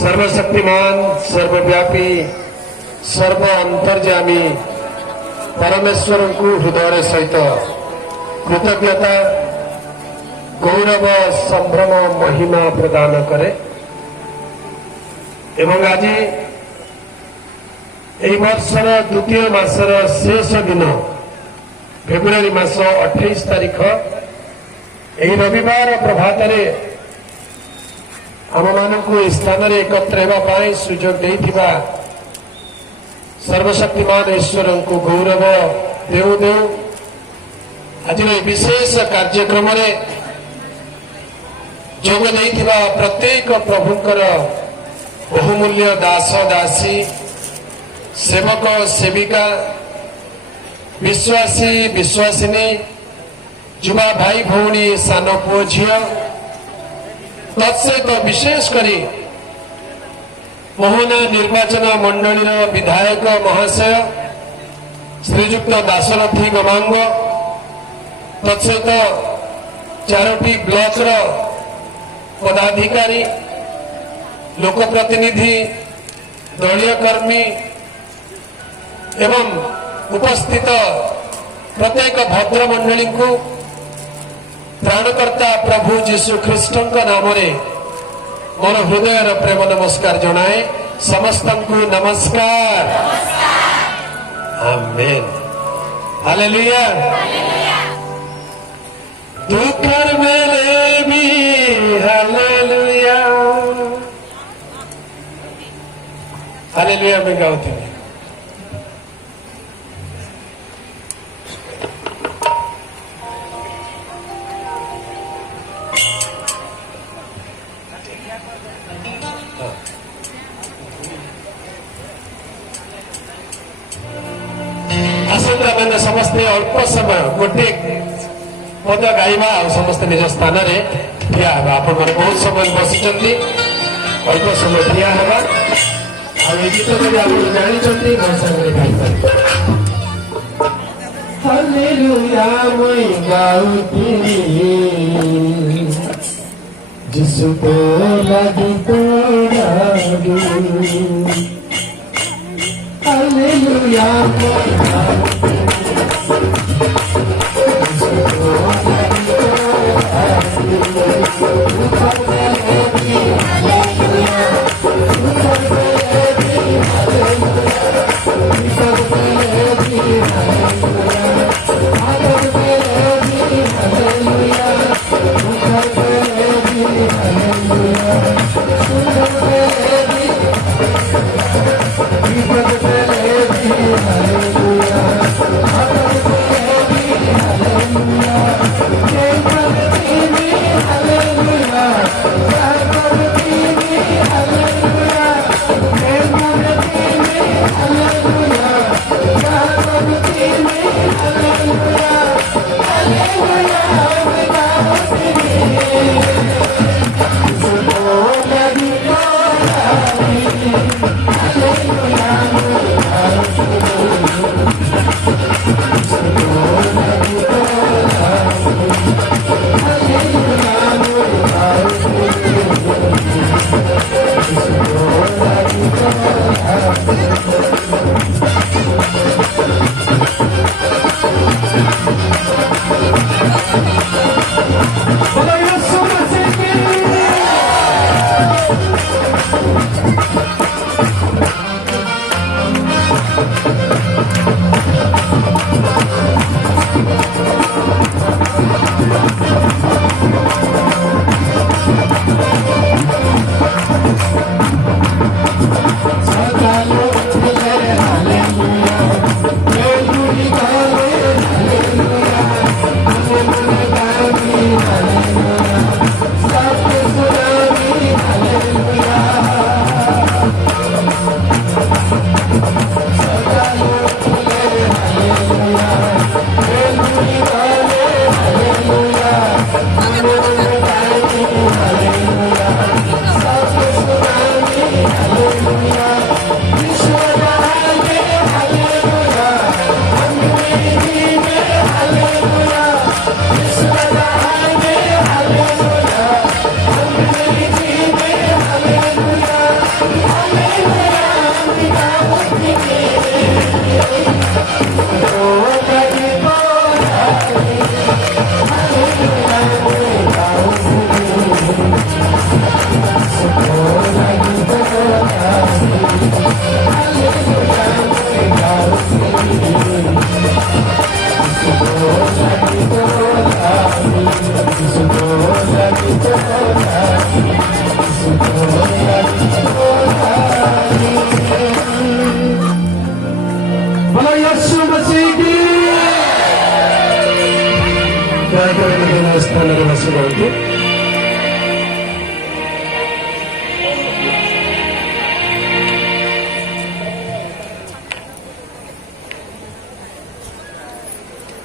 सर्वशक्तिमान सर्वव्यापी सर्व अंतर्जामी परमेश्वर को हृदय सहित कृतज्ञता गौरव संभ्रम महिमा प्रदान करे एवं आज यही वर्षर द्वितीय मासर शेष दिन फेब्रुआरी मास 28 तारीख यही रविवार प्रभात आम मान स्थान एकत्र होगापाई सुजोग देथिबा सर्वशक्तिमान ईश्वर को गौरव देउ देउ आज विशेष कार्यक्रम जोग देथिबा प्रत्येक प्रभुंकर बहुमूल्य दास दासी सेवक सेविका विश्वासी विश्वासिनी युवा भाई भौणी सान पुओ झियो तत्सहित विशेष करी मोहना निर्वाचन मंडली विधायक महाशय श्रीजुक्त दाशरथी गमांग तत्सहित 4टी ब्लॉक पदाधिकारी लोकप्रतिनिधि दलीय कर्मी एवं उपस्थित प्रत्येक भद्र मंडली को प्राणकर्ता प्रभु जीशु ख्रीष्ट नाम मोर हृदय प्रेम नमस्कार जनाए समस्त को नमस्कार आमेन हालेलुया दुखर मेले भी हालेलुया हालेलुया में गाउती मैंने समस्ते अल्प समय गोटे पद गाइबा समस्त निज स्थान ठिया आपण मैंने बहुत समय बसी अल्प समय ठिया हवा गीत जानते घर सामने गाई हालेलुया मैं गाउती जिसु को लगी तोड़ागी हालेलुया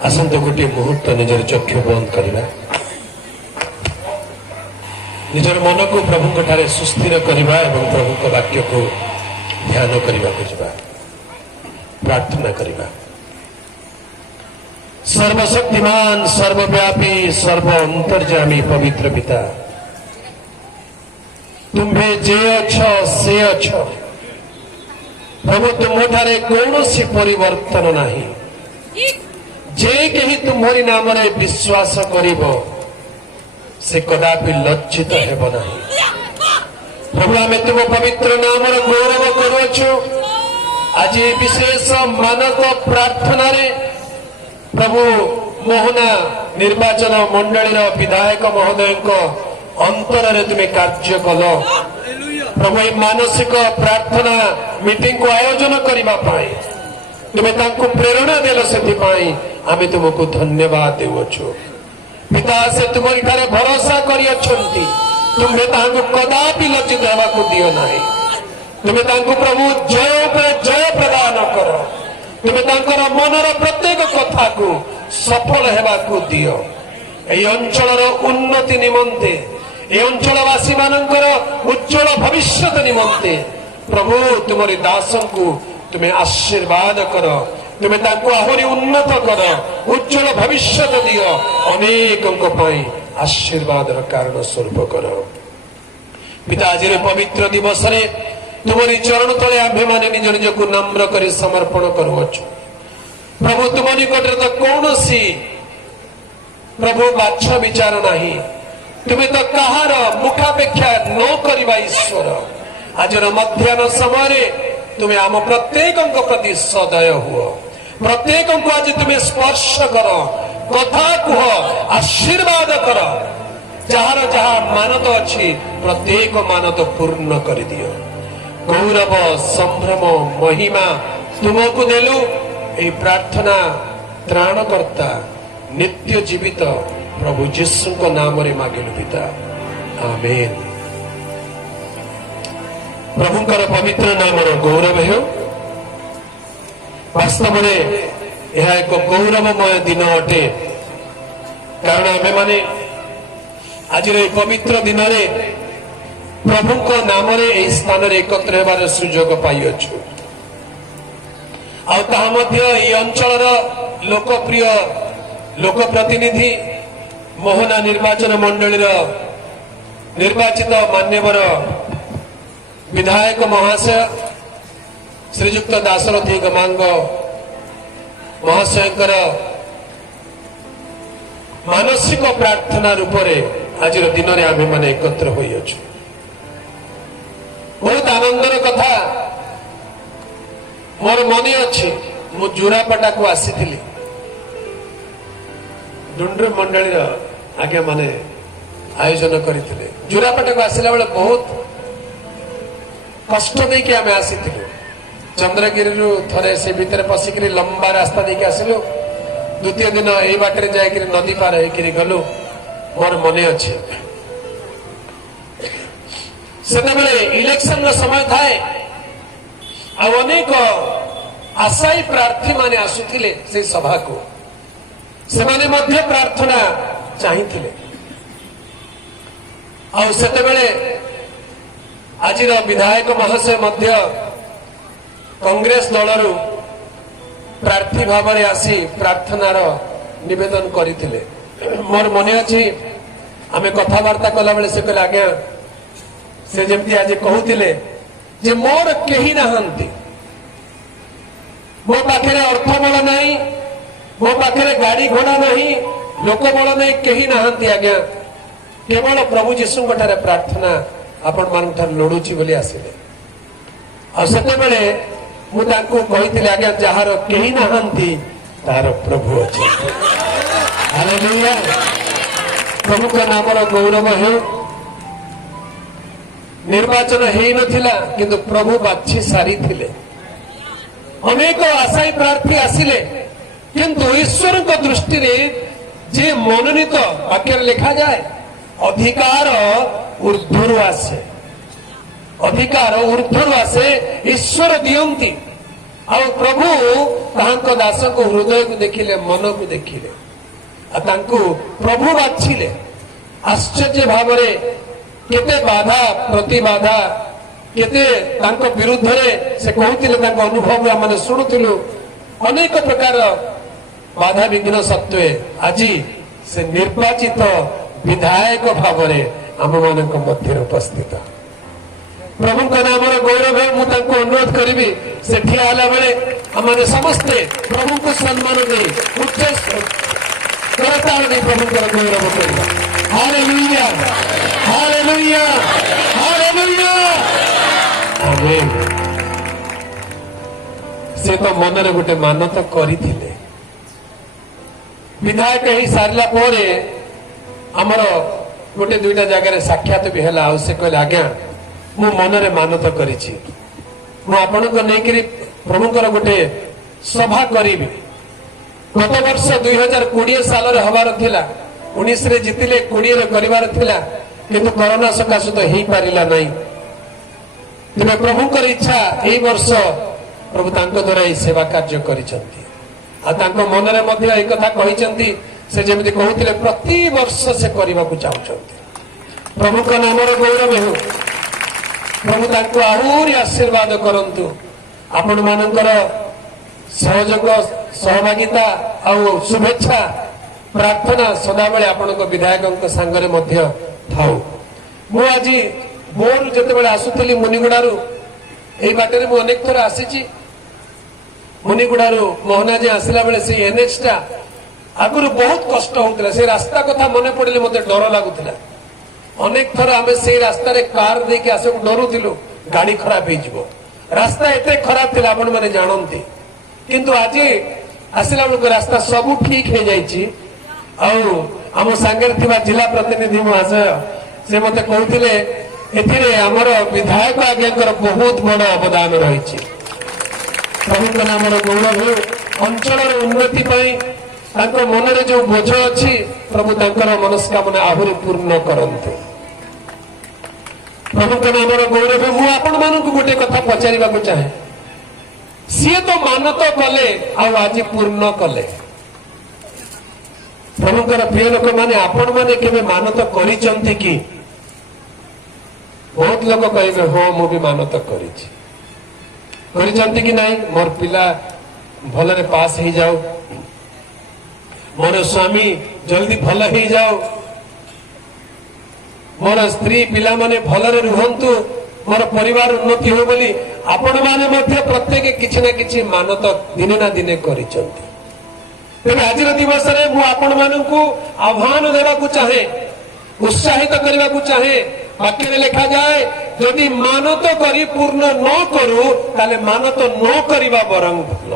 आसंत गोटे मुहूर्त निजर चक्षु बंद करवा निजर मन को प्रभु ठारे सुस्थिर करवा एवं प्रभु वाक्य को ध्यान करने को जा प्रार्थना करवा। सर्वशक्तिमान सर्वव्यापी सर्व अंतर्जामी पवित्र पिता तुम्हें जे अछ से अछ प्रभु तुम्हारे कौन सी परिवर्तन नहीं जे कहीं तुम्हारी नाम रे विश्वास करिब से कदापि लज्जित हेब नहीं। प्रभु आमे तुम पवित्र नाम रे गौरव करूछु। आज विशेष मानक प्रार्थना रे प्रभु मोहना निर्वाचन मंडली विधायक महोदय अंतर रे तुम्हें कार्य कल प्रभु ये मानसिक प्रार्थना मीटिंग को आयोजन करने तुम्हें तांको प्रेरणा देल से आमे तुमको धन्यवाद देवछु। पिता से तुम्हारी ठारे भरोसा करियछंती तुम्हें तांको कदापि लज्जित हेबाकू दियो नाही। तुम्हें तांको प्रभु जय पर जय प्रदान कर। तुम्हें तांकर मनर प्रत्येक कथा को सफल हेबाकू दियो। एई अंचलर उन्नति निमंते ए अंचलवासी मानकर उज्जवल भविष्य निमंते प्रभु तुम्हारी दासों को तुम्हें आशीर्वाद कर। तुम्हें तांको आहुरी उन्नत कर उज्जवल भविष्य दियो अनेकों पाई आशीर्वाद कारण स्वरूप कर। पिता आज पवित्र दिवस रे तुम्हारी चरण तले आम्भे माने निज निज को नम्र कर समर्पण करुछु। प्रभु तुम निकट तो कौन सी प्रभु बाछ विचार नहीं। तुम्हें तो कहार मुखापेक्षा न करवा ईश्वर आज मध्याह्न समय तुम्हें आम प्रत्येक प्रति सदय हुआ। प्रत्येक को आज तुम्हें स्पर्श कर कथा कह आशीर्वाद कर। जार जहा मानत अच्छी प्रत्येक मानत पूर्ण कर दियो। गौरव संभ्रम महिमा तुमको देलु। ए प्रार्थना त्राणकर्ता नित्य जीवित प्रभु यीशु को नाम रे मागिलु पिता आमेन। प्रभुकर पवित्र नाम गौरव हो। वास्तव में यह एक गौरवमय दिन अटे कारण आमे माने आज पवित्र दिन रे प्रभु को नाम रे एई स्थान रे एकत्र हेबार सुयोग पाइछु। आउ अंचल लोकप्रिय लोक प्रतिनिधि मोहना निर्वाचन मंडली निर्वाचित मान्यवर विधायक महाशय श्रीजुक्त दाशरथी गमांग महाशयकर मानसिक प्रार्थना रूप से आज दिन में आम मैंने एकत्र होइछु। बहुत आनंदर कथा मोर मन अच्छी मु जोरापटा को आसी डुंड्रु मंडली आज्ञा माने आयोजन करते जोरापटा को आसला बेले बहुत कष्ट देके आम आसी चंद्रगिरी थे से भितर पशिक लंबा रास्ता देके आसलु। द्वितीय दिन यही बाटर जा नदी पार होकर गलु। मोर मन अच्छे से इलेक्शन समय थाए अनेक आशायी प्रार्थी माने आसुथिले से सभा को से माने मध्य प्रार्थना चाहिए। आज विधायक महाशय मध्य कांग्रेस दलरू प्रार्थी भाव में आसी प्रार्थनार निवेदन करते। मोर मन अच्छी आम कथबार्ता कला बेले से कहले आज्ञा से जमती आज कहते जे मोर कहीं नहांती मो पाखे अर्थ बल नहीं मो पाखे गाड़ी घोड़ा नहीं लोक बल नहीं कहीं नहांती आज्ञा केवल प्रभु जीशु प्रार्थना आपण मान लोड़ुची बोली आसिले। आते मुझे कही आज्ञा जार कहीं नहांती तार प्रभु अच्छे। हालेलुया प्रभु का नाम गौरव हो। निर्वाचन हो नथिला किंतु प्रभु बाछी सारी थिले। अनेक आशायी प्रार्थी आसिले किंतु ईश्वर को दृष्टि रे जे मनोनीत वाक्य लिखा जाए अधिकार ऊर्ध्वर आसे। अधिकार ऊर्ध्वर आसे ईश्वर दियंती आ प्रभु तांको दास को हृदय को देखिले मन को देखिले प्रभु बाछिले आश्चर्य भाव केते बाधा प्रतिबाधा केते तांको विरुद्ध से कहते अनुभव आम शुणुलु अनेक प्रकार बाधा विघ्न सत्वे आज से निर्वाचित विधायक भाव आम मान मध्य उपस्थित प्रभु नाम गौरव मुझे अनुरोध करी से ठिया बेले आम समस्ते प्रभु को सम्मान दे उच्च करताल दे प्रभु गौरव करवा हालेलुया हालेलुया हालेलुया आमेन। से तो मन रे गोटे मानत करिथिले विधायक ही सारला पोरे हमर गोटे दुईटा जगह साक्षात भी है से कहले आज्ञा मु मन रे मानत करिछि मु आपन को नै करी प्रभुकर गोटे सभा करिबि गत वर्ष 2020 साल रे हबार थिला 19 रे जितिले 20 रे करिवार थिला किंतु कोरोना सकाश तो ही पारिला नै तबे प्रभुकर इच्छा एई वर्ष प्रभु तांको द्वारा ई सेवा कार्य करिसंती आ तांको मन रे मध्ये एक कथा कहिसंती से जेमिति कहउतिले प्रति वर्ष से करबा को चाहउछंती प्रभु का नाम रो गौरव हो प्रभु तांको आहुरी आशीर्वाद करंतु आपण मानकर सहयोग सहभागिता आ शुभेच्छा प्रार्थना सदाबेले आपणको विधायक सांगरे मध्य थाउ मु आज भोर जेतेबेले आसुथली मुनिगुडारू एई बाटे रे मु अनेक थोर आसीची मुनिगुडारू मोहनाजी आसला बेले से एनएच टा आगुरु बहुत कष्ट होउतला से रास्ता कथा मने पड़िले मते डर लागुतला अनेक थर आमे से रास्ता रे कार दे के आसे डरुथिलु गाड़ी खराब हे जिवो रास्ता एते खराब थिला आपण माने जानंती किंतु आज आसिला बेले रास्ता सब ठीक हे जाईची आ हम सांगरे थिबा जिला प्रतिनिधि महाशय से मते कहउथिले एथिरे हमर विधायक आज्ञाकर बहुत बड़ अवदान रहिछि प्रभु नाम गौरव अंचल उन्नति मन रे जो बोझ अच्छी प्रभु तांकर मनस्कामना आहुरी पूर्ण करंतु प्रभु नाम गौरव मु आपण मानकु गोटे कथा पचारिबा को चाहे सी तो मानत कले आज पूर्ण कले प्रभुकर प्रिय लोक माने आपण माने केबे मानत करिसंती कि बहुत लोग कहे हाँ मु भी मानत करिसंती कि नहीं मोर पिला भलरे पास हो जाओ मोर स्वामी जल्दी भल हो जाओ मोर स्त्री पिला माने भलरे रुहंतु मोर परिवार उन्नति हो बोली आपण माने मध्य प्रत्येक किछि ना किछि मानत दिने ना दिने करिसंती तेरे आज दिवस रे मु आपण मानकु आह्वान देवा को चाहे उत्साहित करने को चाहे वाक्य लिखा जाए यदि मानत करी पूर्ण न करू ताले मानत न करिबा बरं भल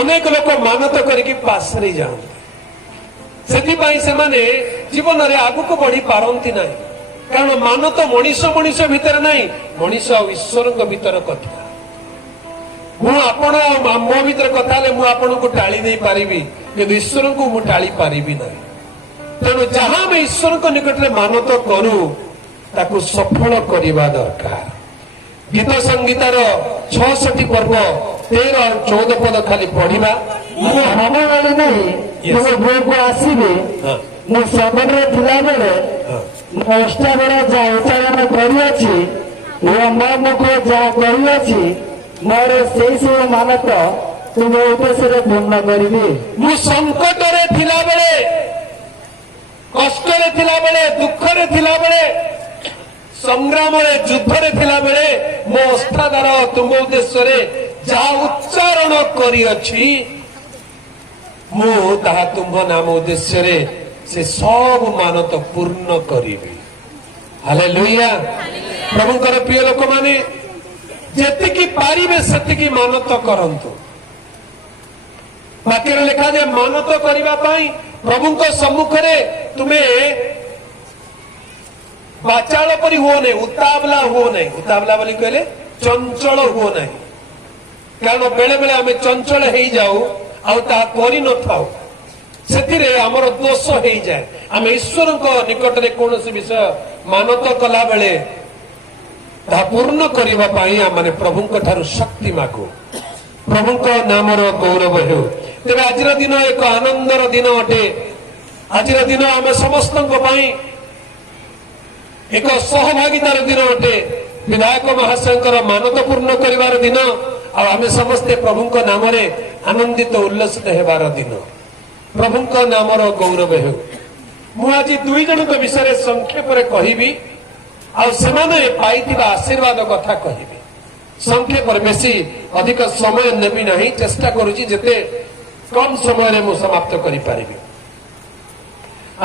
अनेक लोक मानत करके पास रे जाते सेथिपाई से माने जीवन रे आगु को बढ़ी पारंती नाही कारण मानत मनीष मनीष भितर नाही मनीष ईश्वर भीतर कथा मु आपण मो भीतर कथा ले मु आपण को टाली दे पारिबी किंतु ईश्वर को मु टाली पारिबी नाही तेणु जहां में ईश्वर को निकट में मानत करू ताकू सफल करवा दरकार गीत संगीतार 66 पर्व 13 और 14 पद खाली पढ़ा हम वाले नहीं को आसबे मुझे थिला बेले अष्टाबेला जा उच्चारण करियाछि मुख जहाँ करियाछि मोर से सब मानत तुम उद्देश्य पूर्ण करी मु संकट रे थिला बेले कष्ट रे थिला बेले दुख रे थिला बेले संग्राम रे युद्ध रे थिला बेले मो अष्टाधार तुम उद्देश्य जहाँ उच्चारण करियाछि मु ताहा तुम नाम उद्देश्य से सब मानत पूर्ण करी हालेलुया प्रभुकर प्रिय लोक माने जेतिकी पारिबे सेतिकी मानत करंतु वाक्य लिखा जाए मानत करबा पई प्रभुଙ୍କ सम्मुखरे तुमे बाचाल परि हो नै उतावला हो नै उतावला बोली कहले चंचल हो नै कारण बेले बेले आमे चंचल हेई जाऊ आ ता करि न थाऊ सेतिरे हमर दोष हेई जाए आमे ईश्वर को निकट रे कोनोसी विषय मानत कला बेले ता पूर्ण करबा पई माने प्रभुଙ୍କ ठारू शक्ति मागो प्रभुଙ୍କ नामर गौरव हेउ तेरे आज दिन एक आनंदर दिन अटे आज दिन आम समस्त एक सहभागितार दिन अटे विधायक महाशय मानद पूर्ण कर दिन आम समस्ते प्रभुଙ୍କ नाम आनंदित उल्लसित हेबार दिन प्रभुଙ୍କ नामर गौरव हेउ मु आज दुई जन विषय संक्षेप कहबी आशीर्वाद कथा कहबी संक्षेप बेसी अधिक समय नेबी नहीं चेष्टा करुची जेते कम समय मु समाप्त करि पारिबी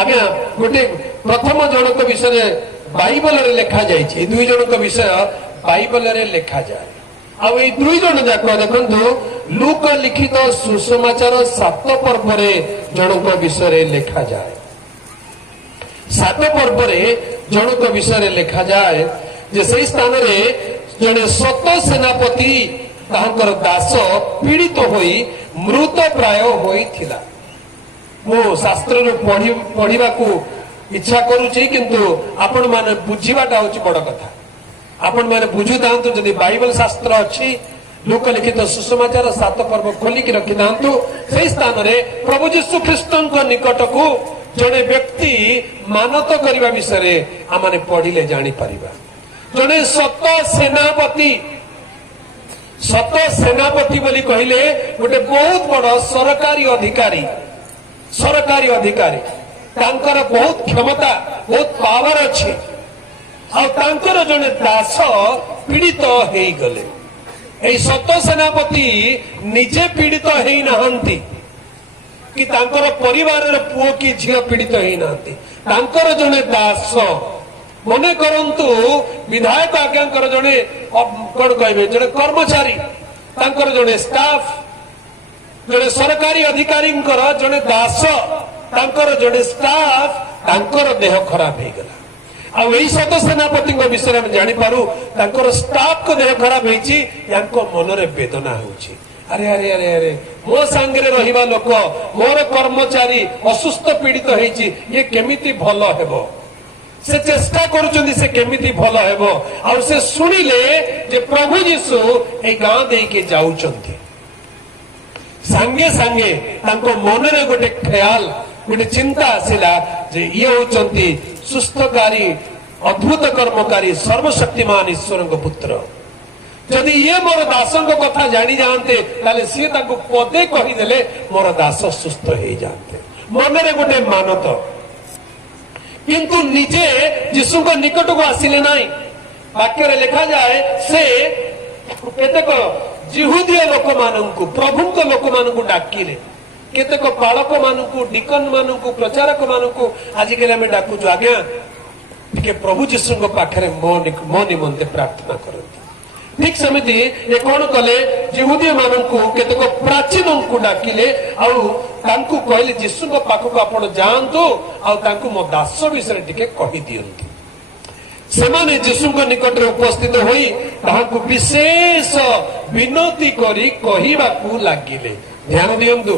आज्ञा गोटे प्रथम जनक विषय बाइबल रे लिखा जाइछि दुई जनक विषय बाइबल रे लिखा जाए आ ए दुई जन जाक देखंतु लूक लिखित सुसमाचार 7 पर्व रे जनक विषय रे लिखा जाए 7 पर्व रे जनक विषय रे लिखा जाए जे सही स्थान रे जने सत सेनापति तांकर दास पीड़ित होई मृत प्राय होइथिला मो शास्त्र रे पढ़िबा को इच्छा करूची किंतु आपण माने बुझीबाटा होची बड़ कथा आपण माने बुझु दांतु जदि बाइबल शास्त्र अछि लोक लिखित सुसमाचार 7 पर्व खोली कि रखि दांतु सेही स्थान रे प्रभु यीशु ख्रीष्टଙ୍କ निकट को जने व्यक्ति मानत करिबा विषय रे आमाने पढ़िले जानि परिबा जने सत सेनापति बोली कहले गोटे बहुत बड़ सरकारी अधिकारी तांकर बहुत क्षमता बहुत पावर अच्छी आंकर जने दास पीड़ित हो गले ए सत सेनापति निजे पीड़ित हो नहांती कि तांकर परिवार पुओ कि झियो पीड़ित हो नहांती तांकर जने दास मने करंतु विधायक आज्ञाकर जने कौन कहबे जने कर्मचारी तांकर जने स्टाफ जने सरकारी अधिकारी जने दास तांकर जने स्टाफ तांकर देह खराब हो गला आ एही सत सेनापति विषय में जानि पारू तांकर स्टाफ को देह खराब होईची यानको मनरे वेदना होची अरे अरे अरे अरे मो संगे रहिबा लोक मोर कर्मचारी असुस्थ पीड़ित होईची ये केमिति भलो हेबो से चेष्टा करुचंदी से केमिति भलो हेबो आ से सुनिले जे प्रभु यीशु ए गां देई के जाउचंती संगे संगे तांको मनरे गोटे ख्याल गोटे चिंता आसिला जे ये होचंती सुस्थकारी अद्भुत कर्मकारी सर्वशक्तिमान ईश्वर पुत्र जदि ये मोर दासंग कथा जानी जानते ताले सी ताको पदे कहीदेले मोर दास सुस्थ हो जाते मनरे गोटे मानत किंतु निजे यीशु निकट को आसिले नहीं वाक्य लिखा जाए से केतेक जिहुदीय लोक मानू प्रभु लोक मानू डाकिले केतेक पालक मानू डिकन मानू प्रचारक मानू आजिकल आम डाकुचु आज्ञा टिके प्रभु यीशु पाखे मो निमंते प्रार्थना करती ठीक सेमती ये कौन कले जिहुदी मानू केतेक प्राचीन को डाकिले आउ कहले यीशु पाखक आपण जातु आउ मो दास विषय टिके कहि दियंतु सेमाने यीशु निकट उपस्थित होई ताहाकु विशेष विनती करी कहिबाकू लागिले ध्यान दियंतु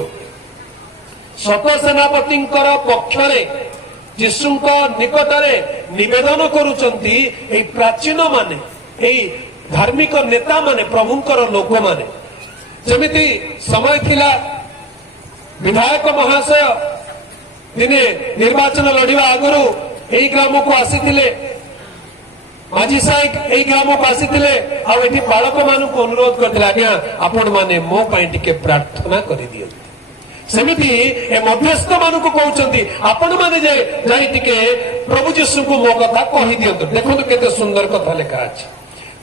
सत सेनापति पक्षरे यीशु निकटरे निवेदन करुचंती ए प्राचीन माने ए धार्मिक नेता माने प्रभुंकर लोक माने जमिति समय थिला विधायक महाशय दिने निर्वाचन लड़िबा आगरु एई ग्राम को आसीथिले माझी साहेब एई ग्राम को आसीथिले आ एठी बालक मानु को अनुरोध करथिला आज्ञा आपण माने मो पई टिके प्रार्थना करि दियंती सेमिति ए मध्यस्थ मानु को कहउचंती आपण माने जाई टिके प्रभु यीशु को मो कथा कहि दियंतु देखंतु केते सुंदर कथा लेखा अछि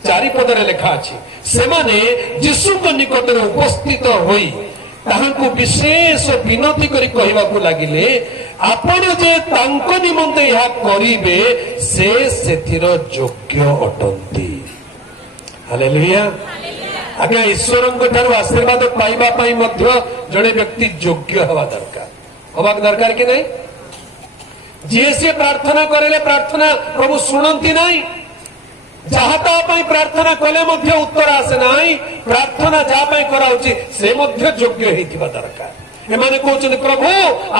चारि पदरे लेखा अछि सेमाने यीशु को निकट रे उपस्थित होई ताहांकु विशेष विनती करी कहिबाकू लागिले आपण जे तांको निमंते या करिवे से सेथिर योग्य अटंती हालेलुया आज्ञा ईश्वरଙ୍କ ठाରୁ आशीर्वाद पाइबा पई मध्य जणे व्यक्ति योग्य हवा दरकार कि नहीं जे से प्रार्थना करेले प्रार्थना प्रभु सुनंती नहीं जहाता प्रार्थना कले मध्य उत्तर आसे नहीं प्रार्थना जा कराउची से मध्य योग्य हेतिबा दरकार एमाने कहउछन प्रभु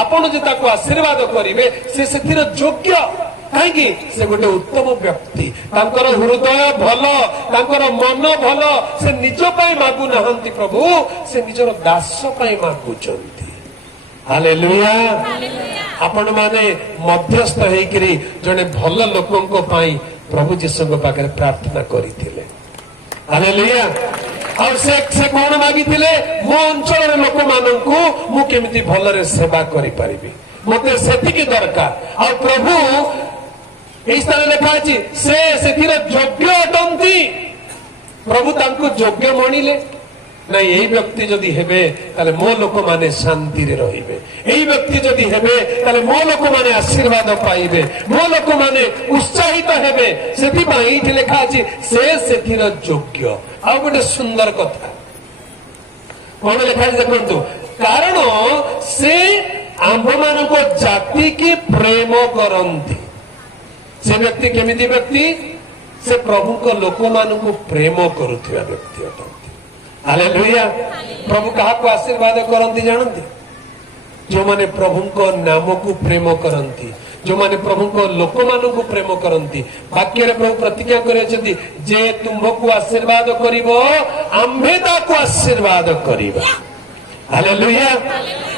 आपण जे ताको आशीर्वाद करिवे से सेथिर योग्य कहीं से गोटे उत्तम व्यक्ति हृदय भल मन भल से निज मागु ना प्रभु से निजर दास मागुचंती हालेलुया आपण माने मध्यस्थ होइकरी जने भल लोकंको पाई प्रभु जीशु पाखे प्रार्थना करथिले हालेलुया और से कौन मागिथिले मो अंचल लोक माननकु मु केमिति भलरे सेवा करि परिबि मते सेतिकी दरकार और प्रभु एई स्थान लिखा अछि से सेथिर योग्य अटंती प्रभु तांको योग्य मणिले नहीं यही व्यक्ति जदि हेबे ताले मो लोक माने शांति रे रहिबे एही व्यक्ति जदि हेबे ताले मो लोक माने आशीर्वाद पाइबे मो लोक माने उत्साहित हेबे सेति पई एठी लिखा अछि से सेथिर योग्य आ गोटे सुंदर कथा कोन लिखा अछि देखंतु कारण से आंभ मानको जाति की प्रेम करंती से व्यक्ति केमिति व्यक्ति से प्रभु को लोक मानको प्रेम करुथिबा व्यक्ति अटंती हालेलुया प्रभु कहा को आशीर्वाद करंती जानंती जो माने प्रभु को नाम को प्रेम करंती जो माने प्रभु को लोक मानू को प्रेम करंती वाक्य रे प्रभु प्रतिज्ञा करछथि जे तुमको आशीर्वाद करिवो आम्भे ताको आशीर्वाद करिबा हालेलुया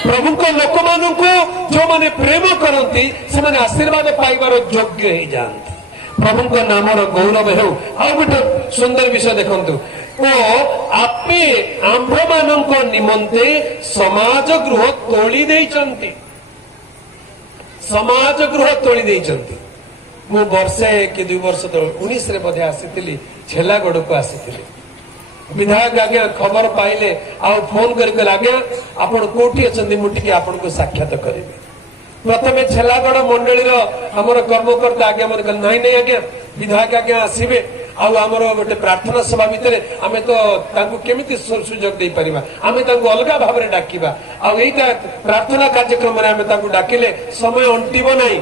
प्रभु को लोक मानू को जो माने प्रेम करंती से माने आशीर्वाद पाइबार योग्य ही जानती प्रभु को नामर गौरव हेउ आ गोटे सुंदर विषय देखंतु ओ आपे आंभ मानक निमंते समाज गृह तोली देइचंती समाज गृह तोली देइचंती मु वर्षे कि 2 वर्ष तो 19 रे बधे आसीतिली छेलागड़ को आसीतिली विधायक आज्ञा खबर पाइले आ फोन करके आज्ञा आपण कोठी अछंती मु टिके आपण को साक्षात करिवे प्रथमे छेलागड़ मंडली रो हमर कर्मकर्ता आज्ञा मन कल नहीं नहीं आज्ञा विधायक आज्ञा आसीबे आमर गोटे प्रार्थना सभा भितर आम तो केमिति सुजोग दे परिबा आमे तांको अलगा भाव रे डाकिबा आ एटा प्रार्थना कार्यक्रम रे आमे तांको डाकिले समय अंटिबो नाही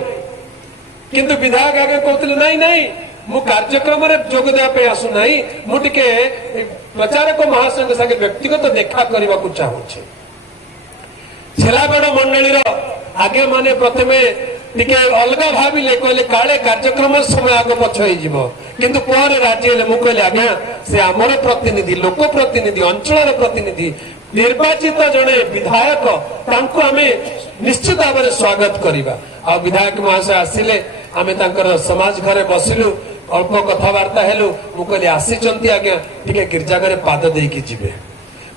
किंतु विधायक आगे कहतले नहीं नहीं मु कार्यक्रम रे जोग देया पे आसु नाही मु टिके प्रचारक महासंघ संगे व्यक्तिगत देखा करबा को चाहू छे छेलागड़ मंडली रो आगे माने प्रथमे टिके अलग भाविले कहले काले कार्यक्रम समय आग पछ होई जिवो किंतु पर राजी हेले मु कहले आज्ञा से हमर प्रतिनिधि लोक प्रतिनिधि अंचल प्रतिनिधि निर्वाचित जने विधायक तांको हमें निश्चित भाव में स्वागत करिबा आ विधायक महाशय आसिले आमे तांकर समाज घरे बसिलु अल्प कथबार्ता हेलु मु कहले आसीचंती आज्ञा टिके गिरजा घरे पाद देकी जिवे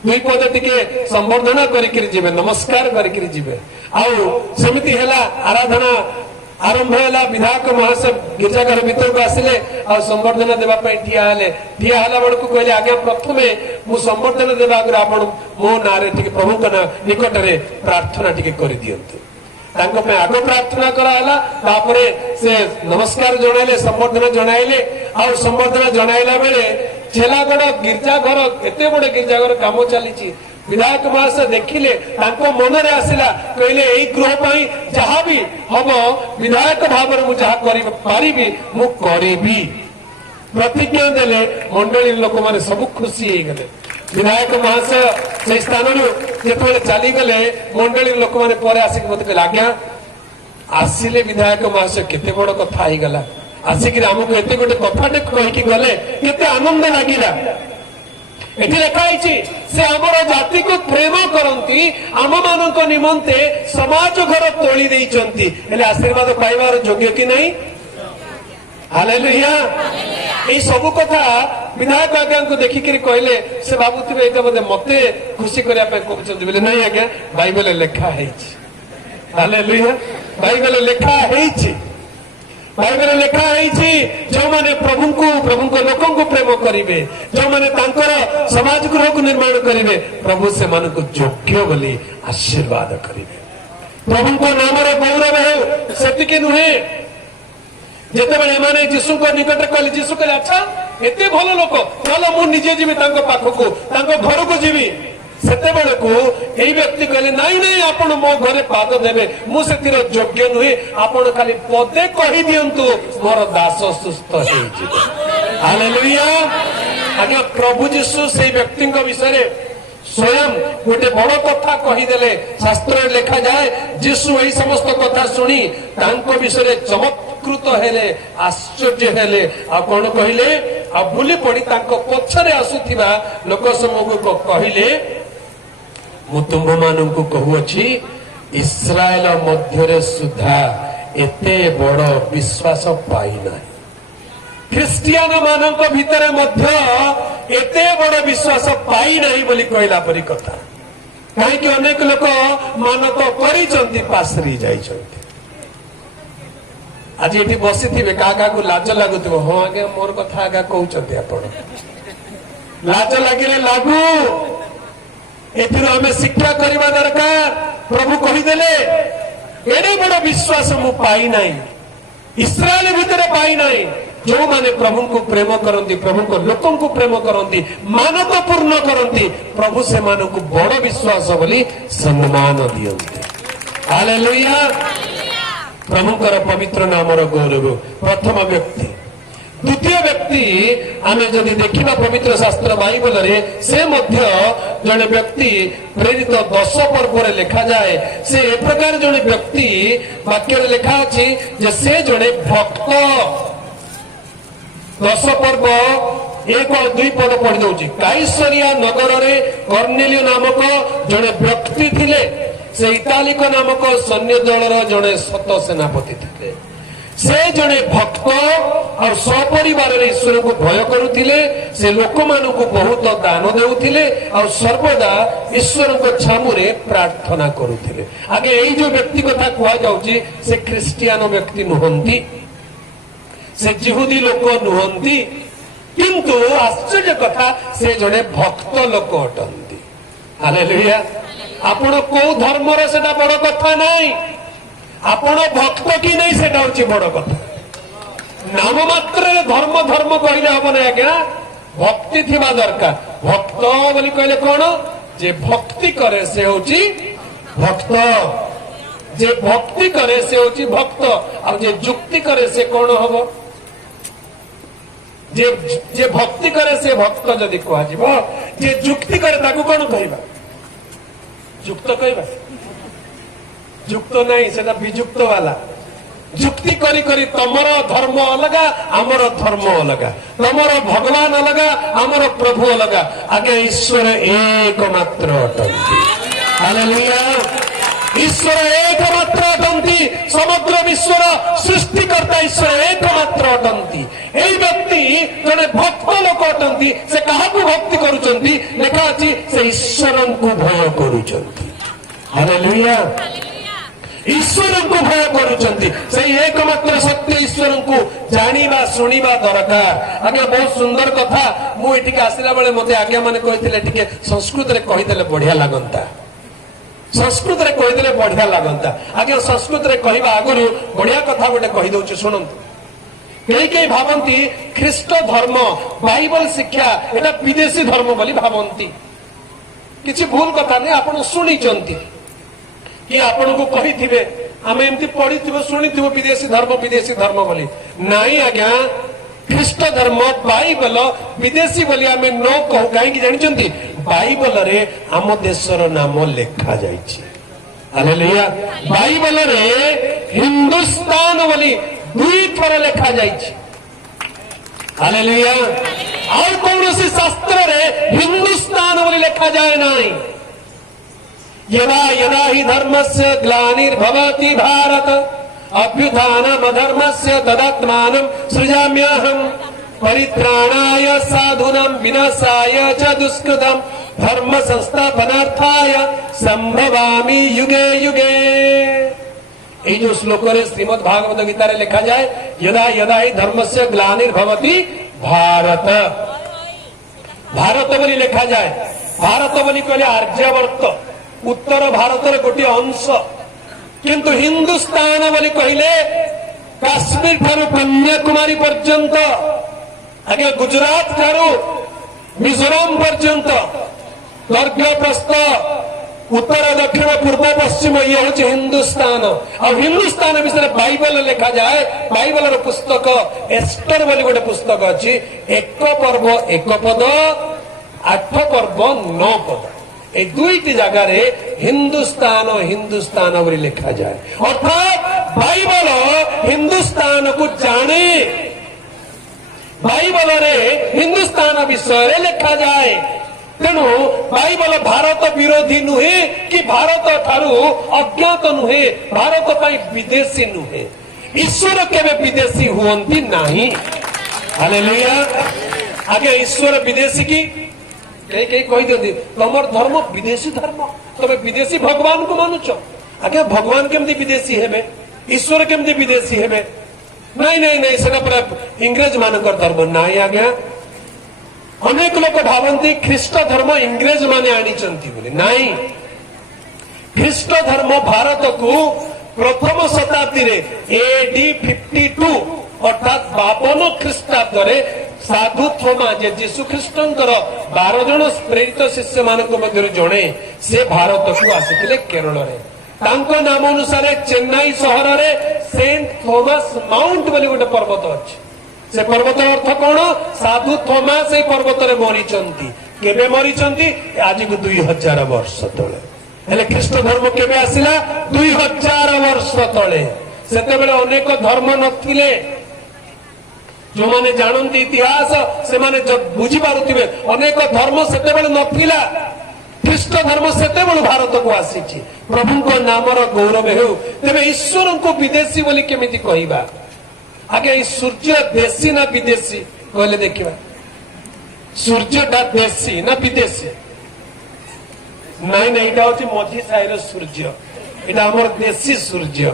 दुई पद टिके संबर्धना करिकिरि जिवे नमस्कार करिकिरि जिवे आउ समिति हेला आराधना आरंभ हेला विधायक महाशय गिरजा घर भीतर को आसिले आ संबर्धना देबा पई ठिया हेला बडको कहले आज्ञा प्रथमे मु संबर्धना देबा आगर आपण मो नारे टिके प्रभु कना निकट रे प्रार्थना टिके करि दियंतु तांको पे आगो प्रार्थना करा हला तापरे से नमस्कार जणाइले संबर्धना जणाइले आ संबर्धना जणाइला बेले छेलागड़ गिरजा घर एते बड़े गिरजा घर काम चली विधायक महाशय देखिले तांको मन रे आसिला कहले एई गृह पई जहा भी हबो विधायक भाव रे मु जहा करि पारिबी मु करिबी प्रतिज्ञा देले मंडली लोक माने सब खुशी हे गले विधायक महाशय से स्थान रो जेतबे चली गले मंडली लोक माने परे आसिक मते कहले आज्ञा आसिले विधायक महाशय केते बड़ कथा हे गला आसिक हमको एते गोटे कथाटे कहि कि गले केते आनंद लागिला एठी लिखा है से आमर जाति को प्रेम करंती आम मानक निमंते समाज घर तोली देइचंती हेले आशीर्वाद पाइबार योग्य कि नहीं हालेलुया ए सब कथा विधायक आज्ञा को देखिकरी कहले से भाबुथिबे एटा मते खुशी करिया पे कहउचंती बोले नहीं आज्ञा बाइबल लिखा है हालेलुया बाइबल लिखा है बाइबल लिखा है जो माने प्रभु को लोकं को प्रेम करिवे जो माने तांकर समाज गृह को निर्माण करिवे प्रभु से मान को योग्य बोली आशीर्वाद करिवे प्रभु को नाम रे गौरव है सेतिके नुहे जेतेबेले माने यीशु को निकट कहले यीशु कहले अच्छा एते भलो लोक चलो मु निजे जीवी तांको पाखको तांको घर को जीवी सेते बेले को एई व्यक्ति कहले नहीं नहीं आपण मो घरे पाद देबे मु सेतिर योग्य नुहे आपण खाली पदे कहि दियंतु मोर दास सुस्थ हे जिवो हालेलुया आगे प्रभु यीशु से व्यक्ति को विषय रे स्वयं गोटे बड़ कथा कहिदेले शास्त्र लिखा जाए यीशु एई समस्त कथा सुनी तांको विषय रे ବିକୃତ ହେଲେ ଆଶ୍ଚର୍ଯ୍ୟ ହେଲେ ଆଉ କଣ କହିଲେ ଆଉ ବୁଲି ପଡି ତାଙ୍କ ପଛରେ ଆସୁଥିବା ଲୋକ ସମୂହକୁ କହିଲେ ମୁଁ ତୁମ୍ଭମାନଙ୍କୁ କହୁଅଛି ଇସ୍ରାଏଲ ମଧ୍ୟରେ ସୁଦ୍ଧା ଏତେ ବଡ ବିଶ୍ୱାସ ପାଇନାହିଁ। ଖ୍ରୀଷ୍ଟିଆନ ମାନଙ୍କ ଭିତରେ ମଧ୍ୟ ଏତେ ବଡ ବିଶ୍ୱାସ ପାଇନାହିଁ ବୋଲି କହିଲା ପରି କଥା। କାହିଁକି ଅନେକ ଲୋକ ମାନକ କରିଛନ୍ତି ପାସରି ଯାଇଛନ୍ତି। ଆଜି ଏଠି ବସିଥିବେ କାହା କାହାକୁ ଲାଜ ଲାଗୁଥିବ ହଁ ଆଜ୍ଞା ମୋର କଥା ଆଜ୍ଞା କହୁଛନ୍ତି ଆପଣ ଲାଜ ଲାଗିଲେ ଲାଗୁ ଏଥିରୁ ଆମେ ଶିକ୍ଷା କରିବା ଦରକାର। ପ୍ରଭୁ କହିଦେଲେ ଏଡେ ବଡ ବିଶ୍ୱାସ ମୁଁ ପାଇନାହିଁ ଇସ୍ରାଏଲ ଭିତରେ ପାଇନାହିଁ। ଯୋଉମାନେ ପ୍ରଭୁଙ୍କୁ ପ୍ରେମ କରନ୍ତି ପ୍ରଭୁଙ୍କ ଲୋକଙ୍କୁ ପ୍ରେମ କରନ୍ତି ମାନକ ପୂର୍ଣ୍ଣ କରନ୍ତି ପ୍ରଭୁ ସେମାନଙ୍କୁ ବଡ ବିଶ୍ୱାସ ବୋଲି ସମ୍ମାନ ଦିଅନ୍ତି। ହାଲେଲୁୟା। ପ୍ରଭୁଙ୍କର ପବିତ୍ର ନାମର ଗୌରବ। ପ୍ରଥମ ବ୍ୟକ୍ତି। ଦ୍ୱିତୀୟ ବ୍ୟକ୍ତି ଆମେ ଯଦି ଦେଖିବା ପବିତ୍ର ଶାସ୍ତ୍ର ବାଇବଲରେ ସେ ମଧ୍ୟ ଜଣେ ବ୍ୟକ୍ତି ପ୍ରେରିତ 10 ପର୍ବରେ ଲେଖାଯାଏ ସେ ଏ ପ୍ରକାର ଜଣେ ବ୍ୟକ୍ତି ବାକ୍ୟରେ ଲେଖା ଅଛି ଯେ ସେ ଜଣେ ଭକ୍ତ। 10 ପର୍ବ 1-2 ପଦ ପଢି ଦଉଛି। କାଇସରିଆ ନଗରରେ କର୍ଣ୍ଣେଲିୟ ନାମକ ଜଣେ ବ୍ୟକ୍ତି ଥିଲେ। ସେ ଇତାଲିକ ନାମକ ସୈନ୍ୟ ଦଳର ଜଣେ ଶତ ସେନାପତି ଥିଲେ। ସେ ଜଣେ ଭକ୍ତ ଆଉ ସପରିବାରରେ ଈଶ୍ୱରଙ୍କୁ ଭୟ କରୁଥିଲେ। ସେ ଲୋକମାନଙ୍କୁ ବହୁତ ଦାନ ଦେଉଥିଲେ ଆଉ ସର୍ବଦା ଈଶ୍ୱରଙ୍କ ଛାମୁରେ ପ୍ରାର୍ଥନା କରୁଥିଲେ। ଆଗେ ଏଇ ଯୋଉ ବ୍ୟକ୍ତି କଥା କୁହାଯାଉଛି ସେ ଖ୍ରୀଷ୍ଟିଆନ ବ୍ୟକ୍ତି ନୁହନ୍ତି ସେ ଜିହୁଦୀ ଲୋକ ନୁହନ୍ତି କିନ୍ତୁ ଆଶ୍ଚର୍ଯ୍ୟ କଥା ସେ ଜଣେ ଭକ୍ତ ଲୋକ ଅଟନ୍ତି। ହାଲେଲୁୟା। ଆପଣ କୋଉ ଧର୍ମର ସେଟା ବଡ କଥା ନାହିଁ ଆପଣ ଭକ୍ତ କି ନାହିଁ ସେଟା ହଉଛି ବଡ କଥା। ନାମ ମାତ୍ରରେ ଧର୍ମ ଧର୍ମ କହିଲେ ହବ ନାହିଁ ଆଜ୍ଞା ଭକ୍ତି ଥିବା ଦରକାର। ଭକ୍ତ ବୋଲି କହିଲେ କଣ ଯେ ଭକ୍ତି କରେ ସେ ହଉଛି ଭକ୍ତ। ଯେ ଭକ୍ତି କରେ ସେ ହଉଛି ଭକ୍ତ ଆଉ ଯେ ଯୁକ୍ତି କରେ ସେ କଣ ହବ ଯେ ଭକ୍ତି କରେ ସେ ଭକ୍ତ ଯଦି କୁହାଯିବ ଯେ ଯୁକ୍ତି କରେ ତାକୁ କଣ କହିବା ଯୁକ୍ତ କହିବା ଯୁକ୍ତ ନାହିଁ ସେଟା ବିଯୁକ୍ତ ବାଲା। ଯୁକ୍ତି କରି କରି ତମର ଧର୍ମ ଅଲଗା ଆମର ଧର୍ମ ଅଲଗା ତମର ଭଗବାନ ଅଲଗା ଆମର ପ୍ରଭୁ ଅଲଗା। ଆଜ୍ଞା ଈଶ୍ୱର ଏକମାତ୍ର ଅଟନ୍ତି। ହାଲେଲୁୟା। ଈଶ୍ୱର ଏକମାତ୍ର ଅଟନ୍ତି। ସମଗ୍ର ବିଶ୍ୱର ସୃଷ୍ଟିକର୍ତ୍ତା ଈଶ୍ୱର ଏକମାତ୍ର ଅଟନ୍ତି। ଏଇ ବ୍ୟକ୍ତି ଜଣେ ଭକ୍ତ ଲୋକ ଅଟନ୍ତି। ସେ କାହାକୁ ଭକ୍ତି କରୁଛନ୍ତି ଲେଖା ଅଛି ସେ ଈଶ୍ୱରଙ୍କୁ ଭୟ କରୁଛନ୍ତି। ହାଲେଲୁୟା। ଈଶ୍ୱରଙ୍କୁ ଭୟ କରୁଛନ୍ତି। ସେଇ ଏକମାତ୍ର ସତ୍ୟ ଈଶ୍ୱରଙ୍କୁ ଜାଣିବା ଶୁଣିବା ଦରକାର। ଆଜ୍ଞା ବହୁତ ସୁନ୍ଦର କଥା। ମୁଁ ଏଠିକି ଆସିଲା ବେଳେ ମତେ ଆଜ୍ଞା ମାନେ କହିଥିଲେ ଟିକେ ସଂସ୍କୃତରେ କହିଦେଲେ ବଢିଆ ଲାଗନ୍ତା ସଂସ୍କୃତରେ କହିଦେଲେ ବଢିଆ ଲାଗନ୍ତା। ଆଜ୍ଞା ସଂସ୍କୃତରେ କହିବା ଆଗରୁ ବଢିଆ କଥା ଗୋଟେ କହିଦଉଛି ଶୁଣନ୍ତୁ। କେହି କେହି ଭାବନ୍ତି ଖ୍ରୀଷ୍ଟ ଧର୍ମ ବାଇବଲ ଶିକ୍ଷା ଏଟା ବିଦେଶୀ ଧର୍ମ ବୋଲି ଭାବନ୍ତି। କିଛି ଭୁଲ କଥା ନାହିଁ ଆପଣ ଶୁଣିଛନ୍ତି କି ଆପଣଙ୍କୁ କହିଥିବେ ଆମେ ଏମିତି ପଢିଥିବ ଶୁଣିଥିବ ବିଦେଶୀ ଧର୍ମ ବୋଲି। ନାଇଁ ଆଜ୍ଞା ଖ୍ରୀଷ୍ଟ ଧର୍ମ ବାଇବଲ ବିଦେଶୀ ବୋଲି ଆମେ ନ କହୁ। କାହିଁକି ଜାଣିଛନ୍ତି ବାଇବଲରେ ଆମ ଦେଶର ନାମ ଲେଖା ଯାଇଛି। ହାଲେଲୁୟା। ବାଇବଲରେ ହିନ୍ଦୁସ୍ତାନ ବୋଲି 2 ଥର ଲେଖା ଯାଇଛି। ହାଲେଲୁୟା। ଆଉ କୌଣସି ଶାସ୍ତ୍ରରେ ହିନ୍ଦୁସ୍ତାନ ବୋଲି ଲେଖାଯାଏ ନାହିଁ। यदा यदा हि धर्मस्य ग्लानिर्भवति भारत अभ्युत्थानमधर्मस्य तदात्मानं सृजाम्यहं परित्राणाय साधूनां विनाशाय च दुष्कृतं धर्म संस्थापनार्थाय संभवामि युगे युगे। এই যে শ্লোকরে শ্রীমদ্ ভাগবত গীতারে লেখা যায় यदा यदा हि धर्मस्य ग्लानिर्भवति भारत भारत बोली লেখা যায়। भारत बोली कहले आर्यावर्त उत्तर भारतर गोटे अंश किंतु हिंदुस्तान बोली कहले काश्मीर ठारू कन्याकुमारी पर्यंत आगे गुजरात ठारू मिजोराम पर्यंत दर्घ्यप्रस्थ उत्तर दक्षिण पूर्व पश्चिम ये हूँ हिंदुस्तान। और हिंदुस्तान विषय बाइबल लिखा जाए बाइबल पुस्तक एस्टर बोली गोटे पुस्तक अच्छी 1 पर्व 1 पद 8 पर्व 9 पद ए दुईटी जगार हिंदुस्तान हिंदुस्तान बोली लिखा जाए अर्थात बाइबल हिंदुस्तान को जाने बाइबल रे हिंदुस्तान विषय लिखा जाए तेणु बाइबल भारत विरोधी नुहे कि भारत ठारू अज्ञात नुहे भारत पाई विदेशी नुहे ईश्वर केवे विदेशी हुअंती नाही हालेलुया आगे ईश्वर विदेशी की कई कई कही दिखती तुम धर्म विदेशी धर्म तुम विदेशी भगवान को मानुच आगे भगवान केमती विदेशी हेबे ईश्वर केमती विदेशी हेबे नहीं नहीं नहीं सेटा पूरा इंग्रेज मानकर धर्म नहीं आज्ञा अनेक लोग भावती ख्रीष्ट धर्म इंग्रेज माने आनीचंती बोले नहीं ख्रीष्ट धर्म भारत को प्रथम शताब्दी रे एडी 52 अर्थात 52 ख्रीष्टाब्द रे साधु थोमा जे जीशु ख्रीष्टंकर 12 जन प्रेरित शिष्य मानक मध्य जणे से भारत को आसीथिले केरल रे तांको नाम अनुसार चेन्नई सहर रे सेंट थॉमस माउंट बोली गोटे पर्वत अछि से पर्वत अर्थ कौन साधु थोमास ए पर्वत रे मरीचंती केबे मरीचंती आज को 2000 वर्ष तळे हेले ख्रीष्ट धर्म केबे आसिला 2000 वर्ष तळे सेते बेले अनेक धर्म नथिले जो माने जानती इतिहास से माने जब बुझी पारुथिबे अनेक धर्म सेते बेले नथिला ख्रीष्ट धर्म सेते बेले भारत को आसीची प्रभु को नामर गौरव हेउ तेबे ईश्वर को विदेशी बोली केमिति कहिबा आगे सूर्य देशी ना विदेशी कहले देखिबा सूर्य टा देशी ना विदेशी नहीं नहीं एटा होची मझी साइर सूर्य एटा हमर देशी सूर्य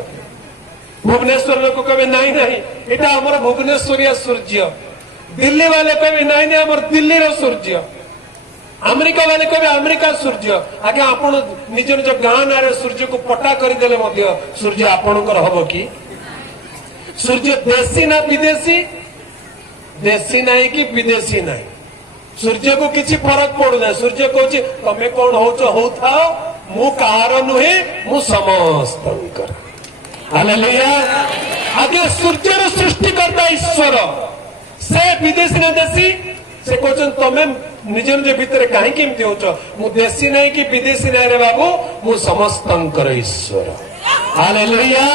भुवनेश्वर लोग कहे नहीं नहीं एटा हमर भुवनेश्वरिया सूर्य दिल्ली वाले कहे नहीं नहीं हमर दिल्ली रो सूर्य अमेरिका वाले कहे अमेरिका सूर्य आगे आपण निज निज गाँ ना सूर्य को पटा करदेले मध्य सूर्य आपणकर हबो कि सूर्य देशी ना विदेशी देशी नहीं कि विदेशी नहीं सूर्य को किसी फरक पड़ुना सूर्य कहूँ तमें कौन हो था मु कहार नुहे मु समस्त हालेलुया आगे सूर्य सृष्टिकर्ता ईश्वर से विदेशी ना देशी से कहते तमें निज निज भितर कहीं केमती हो मु देशी नहीं कि विदेशी नहीं रे बाबू मु समस्त ईश्वर हालेलुया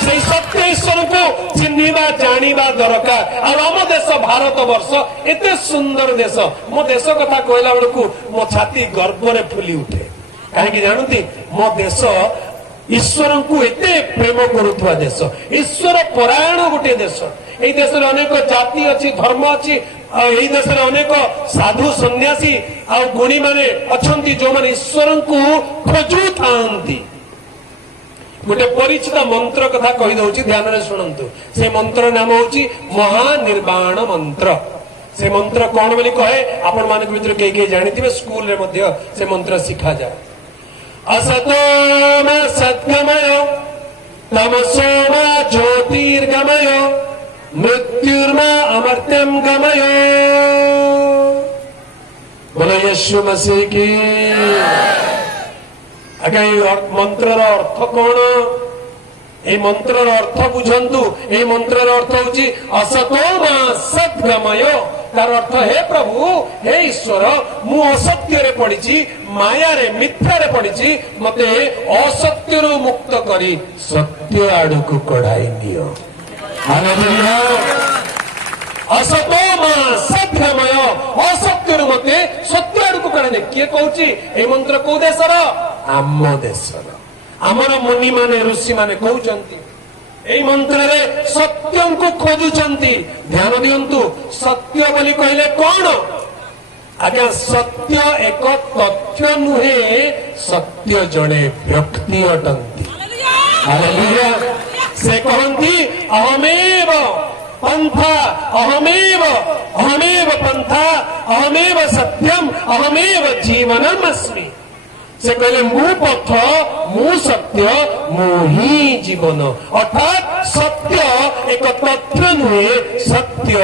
से सत्य ईश्वर को चिन्हिबा जानिबा दरकार आम देश भारत वर्ष एते सुंदर देश मो देश कथा कहला बेलू मो छाती गर्व रे फुली उठे कहीं जानती मो देश ईश्वर को एते प्रेम करुवा देश ईश्वर परायण गोटे देश এই দেশের অনেক জাতি আছে ধর্ম আছে এই দেশের অনেক সাধু সন্ন্যাসী আর গুণী মানে অছন্তি যে মানে ঈশ্বরଙ୍କୁ খোঁজুথাନ୍ତି गोटे परिचित मंत्र कथा कही दउची ध्यान रे सुनंतु से मंत्र नाम होची महानिर्वाण मंत्र से मंत्र कौन बोली कहे आपण मानक भितर के के जानिथिबे स्कूल रे मध्य से मंत्र सिखा जाए असतो मा सद्गमय तमसो मा ज्योतिर्गमय मृत्युर्मा अमर्त्यं गमय बोलो यीशु मसीह की आगे मंत्र अर्थ कौन ये मंत्र अर्थ बुझंतु ये मंत्र अर्थ होची असतो मा सद्गमय तार अर्थ हे प्रभु हे ईश्वर मु असत्य रे पड़िची माया रे मिथ्या रे पड़िची मते असत्य रो मुक्त करी सत्य आडू को कढाई नियो हालेलुया असतो मा सद्गमय असत्य रो मते सत्य आडू को कढाई किए कहूची ए मंत्र को देशर आम देशर आमर मुनि माने ऋषि माने कहउचंती এই মন্ত্রে সত্য को खोजुचंती ध्यान दियंतु सत्य बोली कहले कौन आज्ञा सत्य एक तथ्य नुहे सत्य जड़े व्यक्ति अटंती हालेलुया से कहती अहमेव पंथा अहमेव अहमेव पंथा अहमेव सत्यम अहमेव जीवनम अस्मि से कहले मु पथ मु सत्य मु ही जीवन अर्थात सत्य एक तथ्य नुहे सत्य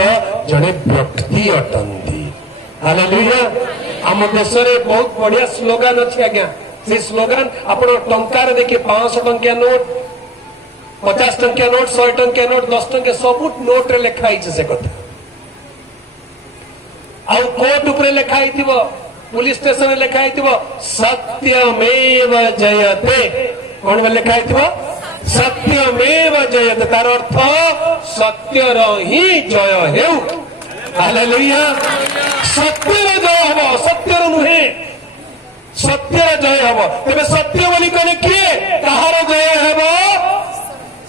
जड़े व्यक्ति अटंती हालेलुया आम देश रे बहुत बढ़िया स्लोगान अच्छी आज्ञा से स्लोगान आपण टंकार देखिए 500 टंकिया नोट 50 टंकिया नोट 100 टंकिया नोट 10 टंकिया सब नोट रे लिखाई से कथा आउ कोट ऊपर लिखाई पुलिस स्टेशन लिखा सत्यमेव जयते कौन बोले लिखा सत्यमेव जयते तार अर्थ सत्यर ही जय हेउ हालेलुया सत्यर जय हम सत्यर नुहे सत्यर जय हम तेरे सत्य बोली कहले किए कहार जय हेब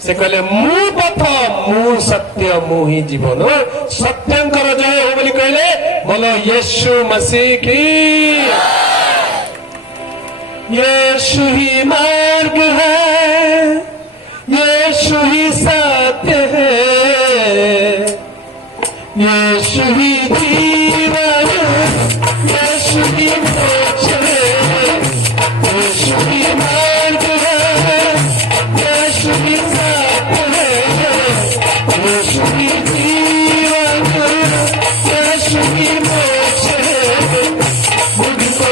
से कहले मु पथ मु सत्य मु ही जीवन सत्यंकर जय हो बोली कहले बोलो यीशु मसीह की यीशु ही मार्ग है यीशु ही सत्य है यीशु ही जीवन यीशु ही मोक्ष है यीशु ही मार्ग है यीशु ही सत्य है यीशु ही जीवन यीशु ही मोक्ष है मुझको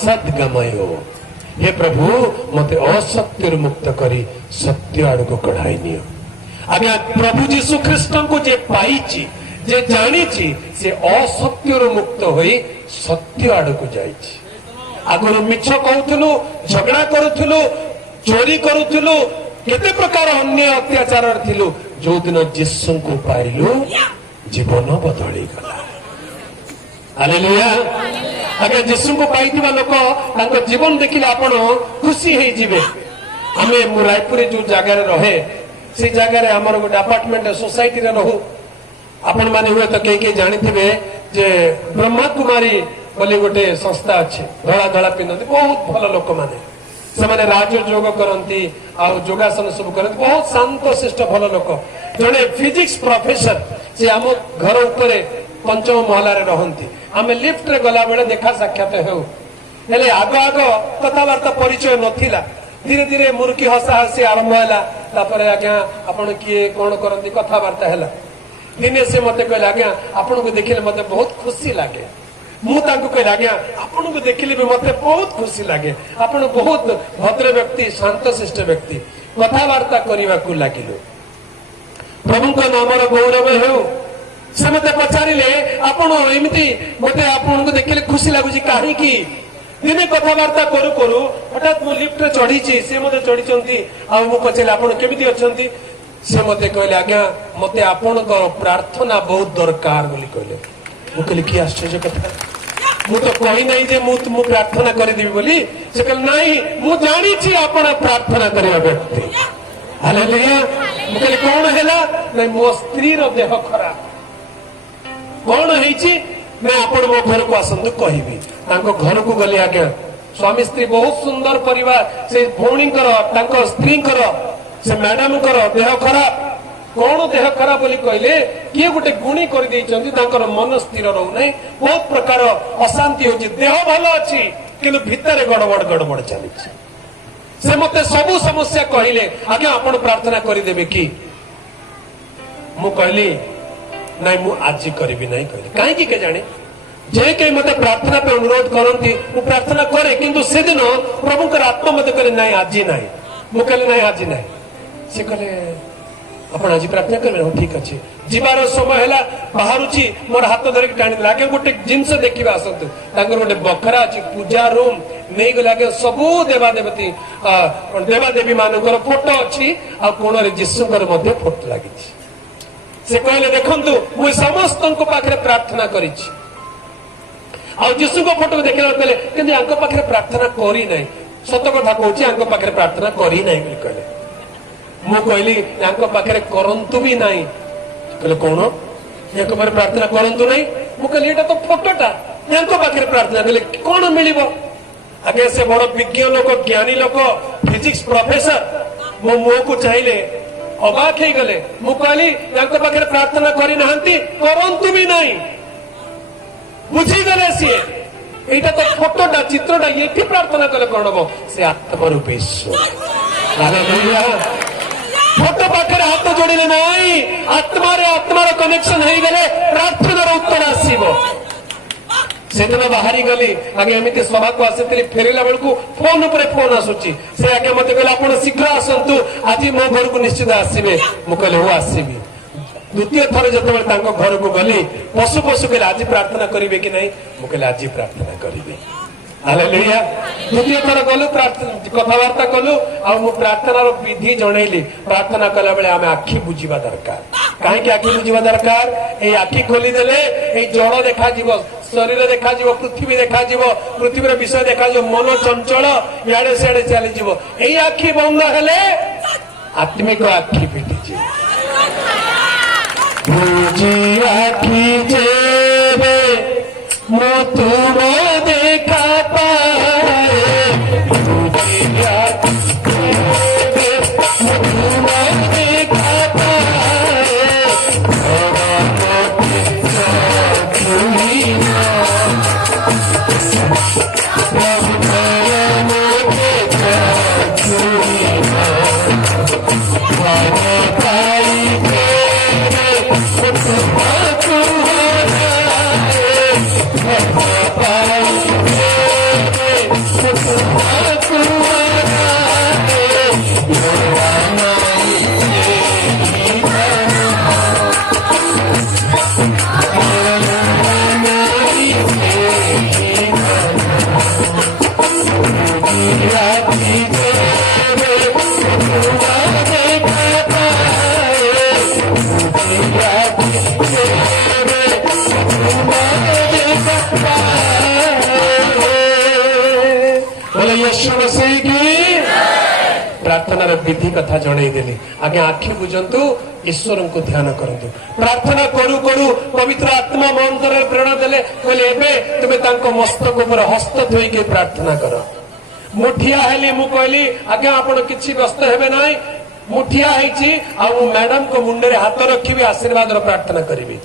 सदगमयो हे प्रभु मते असत्य मुक्त करी सत्य आड़ को कढ़ाई नियो आज्ञा प्रभु जीशु ख्रीष्ट को जे पाइची जे जानी से असत्य मुक्त होई सत्य आड़ को जाइची आगर मिछ कहूलु झगड़ा करूलु चोरी करूलु केते प्रकार अन्य अत्याचार थिलु जो दिन जीशु को पाइलु जीवन बदली गला हालेलुया आगे जीशु को पाई लोक जीवन देखिले आपण खुशी हो जिवे आमे रायपुर जो जगार रहे से जगार आमर गोटे अपार्टमेंट सोसाइटी रे रहू आपण माने हुए तो कई जानिथिबे जे ब्रह्मा कुमारी बोली गोटे संस्था अच्छे धड़ा धड़ा पिंधती बहुत भल लोक माने से राजयोग करती योगासन सब करती बहुत शांत शिष्ट भल लोक जड़े फिजिक्स प्रोफेसर से आम घर उपर पंचम महला रहती आम लिफ्ट रे गला बेले देखा साक्षात हेले आग आग कथबार्ता परिचय नथिला धीरे धीरे मुर्की हसा हसी आरंभ है आज्ञा आपण किए कौन करती कथबार्ता है दिने से मत कहले आज्ञा आपन को देखिले मत बहुत खुशी लगे मु कहले आज्ञा आपन को देखिले भी मत बहुत खुशी लगे आपन बहुत भद्र व्यक्ति शांत शिष्ट व्यक्ति कथबार्ता करने को लगिलु प्रभु नाम गौरव हो से मत पचारे आपण एमती मत आपन को देखिले खुशी लगुच कहीं दिने कथबार्ता करू करू हठात मु लिफ्ट चढ़ी से मत चढ़ी पचारे आपन केमिति अछंती से मत कहले आज्ञा मत आपण प्रार्थना बहुत दरकार बोली कहले मु कहले कि आश्चर्य कथा मु तो कही नहीं जे मु प्रार्थना कर देबी बोली से कहले नहीं मु जानी छी आपण प्रार्थना करिया व्यक्ति हालेलुया मु कहले कोन हैला नहीं मो स्त्री रो देह खराब कौन है मैं आपण मो घर को आसतु कहबी घर को गली आज्ञा स्वामी स्त्री बहुत सुंदर परिवार से भौणी स्त्री से मैडम देह खराब कौन देह खराब बोली कहले किए गोटे गुणी कर मन स्थिर रहूना बहुत प्रकार अशांति हो देह भल अच्छी किंतु भितर गड़बड़ गड़बड़ चली से मत सबू समस्या कहले आज्ञा आपण प्रार्थना करदेवे कि मु कहली नहीं मु आज करी नहीं कहले कहीं के जाने जे कहीं मत प्रार्थना पे अनुरोध करती मु प्रार्थना करे किंतु से दिन प्रभु आत्मा मत कहले नहीं आज नहीं मु कहले नहीं आज नहीं से कहले अपन आज प्रार्थना करें ठीक अच्छे जीवार समय है बाहर मोर हाथ धरिक टाणी आगे गोटे जिनस देखा आसतु गोटे बखरा अच्छी पूजा रूम नहीं गले आगे सबू देवादेवी देवादेवी मानकर फोटो अच्छी कोण जीशुकर फोटो लगी से कहले देखु मुझे समस्त पाखे प्रार्थना करी जीशु को फोटो देखला कहले कि पाखे प्रार्थना करी नहीं सत कथा कहूँ पाखे प्रार्थना करी नहीं कहले मु कहली पाखे करंतु भी नहीं कहले कौन याक पर प्रार्थना करंतु नहीं मु कहली एटा तो फोटोटा याक पाखे प्रार्थना कले कौन मिलिबो आगे से बड़ विज्ञ लोक ज्ञानी लोक फिजिक्स प्रोफेसर मो मुह को चाहिए अबाक हो गले मु कहली याक पाखे प्रार्थना करी नाहंती करंतु भी नहीं बुझी गले सी एटा तो फोटोटा चित्रटा ये प्रार्थना कले कौन हम से आत्मरूपी ईश्वर हालेलुया फोटो पाखे हाथ जोड़े नहीं आत्मार कनेक्शन हो गले प्रार्थनार उत्तर आसो से दिन बाहरी गली आगे एमती सभा को आसी फेरला बेलू फोन पर फोन आसूची से आगे मत कहले आप शीघ्र आसतु आज मो घर को निश्चित आसवे मुझे वो आसबि द्वितीय थर जो घर को गली पशु पशु कहले आज प्रार्थना करेंगे कि नहीं मुझे आज प्रार्थना करी हालेलुया द्वितीय थर गलु कथबार्ता कलु आ प्रार्थनार विधि जनइली प्रार्थना कला बेले आम आखि बुझा दरकार कहीं आखि बुझा दरकार ये आखि खोलीदेले ये जड़ देखा शरीर देखा पृथ्वी देखा पृथ्वी विषय देखा मन चंचल इे सियाड़े चलीज यही आखि बंद हेले आत्मिक आखि फिटी बुझी आखि जेबे मो तुम देखा पाए बुझी आखि जेबे मो तुम देखा पाए प्रार्थनार विधि कथा जनईदेली आगे आखि बुझंतु ईश्वर को ध्यान करंतु प्रार्थना करू करू पवित्र आत्मा मंत्र प्रेरणा देले कहले एबे तुमे तांको मस्तक ऊपर हस्त धोइके प्रार्थना कर मुठिया हेली मु कहली आगे आपण किछि व्यस्त हेबे नाही मुठिया हेची आ मैडम को मुंडे हाथ रखिबी आशीर्वाद प्रार्थना करिबी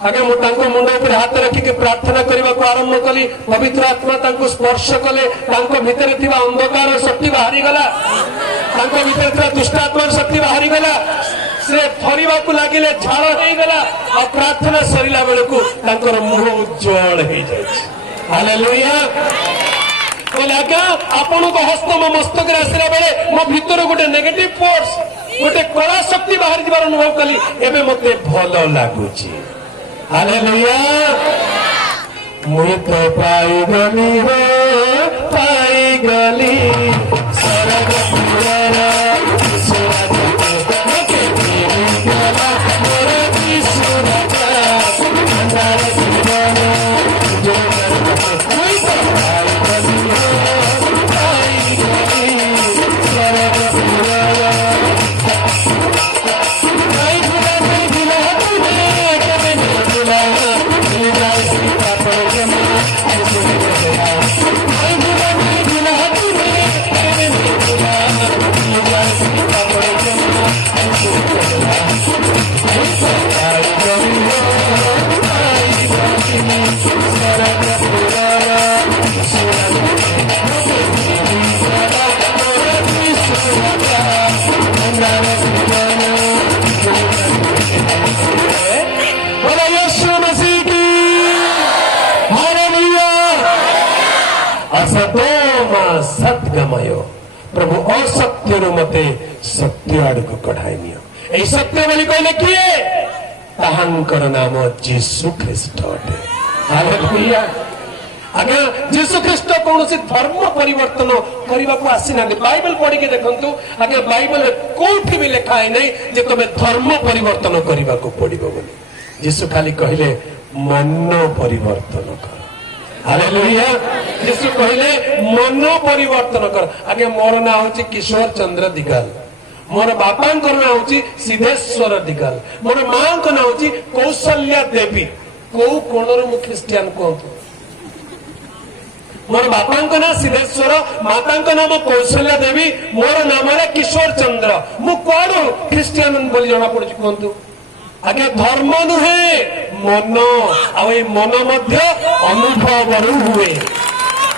आगे मुझे मुंड उपर हाथ रखिक प्रार्थना करने को आरंभ कली पवित्र आत्मा तांको स्पर्श कले भितर थिबा अंधकार शक्ति बाहरी गला भितर थिबा दुष्टात्मा शक्ति बाहरी गला से थरिबा को लागिले झाड़ हो गला और प्रार्थना सरिला बेलू तांकर मुह उज्जवल हो जाय हालेलुया बोले आज्ञा आपण को हस्त मो मस्तक आसला बेले मो भितर गोटे नेगेटिव फोर्स गोटे कला शक्ति बाहरी जबार अनुभव कली एबे मते भल लागुची हालेलुया मुझे तो पाई गली हो पाई गली सरग पुराना सुरग के तेरी गला मोरे की सुरगा अंधार पुराना जो कोई तो पाई गली हो पाई गली सरग पुराना सत्गमयो प्रभु असत्य मते सत्य आड़ को कढ़ाई नियो सत्य बोली कहले किए ताहांकर नाम जीशु ख्रीस्ट अटे हालेलुया आगे जीशु ख्रीस्ट कौन धर्म परिवर्तन करने को आसी ना बाइबल पढ़ी के देखंतु आगे बाइबल कोठी भी लिखा है नहीं जे तुम्हें धर्म परिवर्तन करने को पड़िबो बोली जीशु खाली कहले मन परिवर्तन कर हालेलुया यीशु कहले मन परिवर्तन कर आगे मोर ना होची किशोर चंद्र दिगाल मोर बापांकर ना हूँ सिद्धेश्वर दिगल, मोर माँ को ना हूँ कौशल्या देवी। कौ कोण मु ख्रीस्टियान कहतु, मोर बापा ना सिद्धेश्वर, माता नाम कौशल्या देवी, मोर नाम है किशोर चंद्र। मु कौन ख्रीस्टियान बोली जना पड़ी कहतु। आगे धर्म नुहे मन, मन मध्य अनुभव हुए।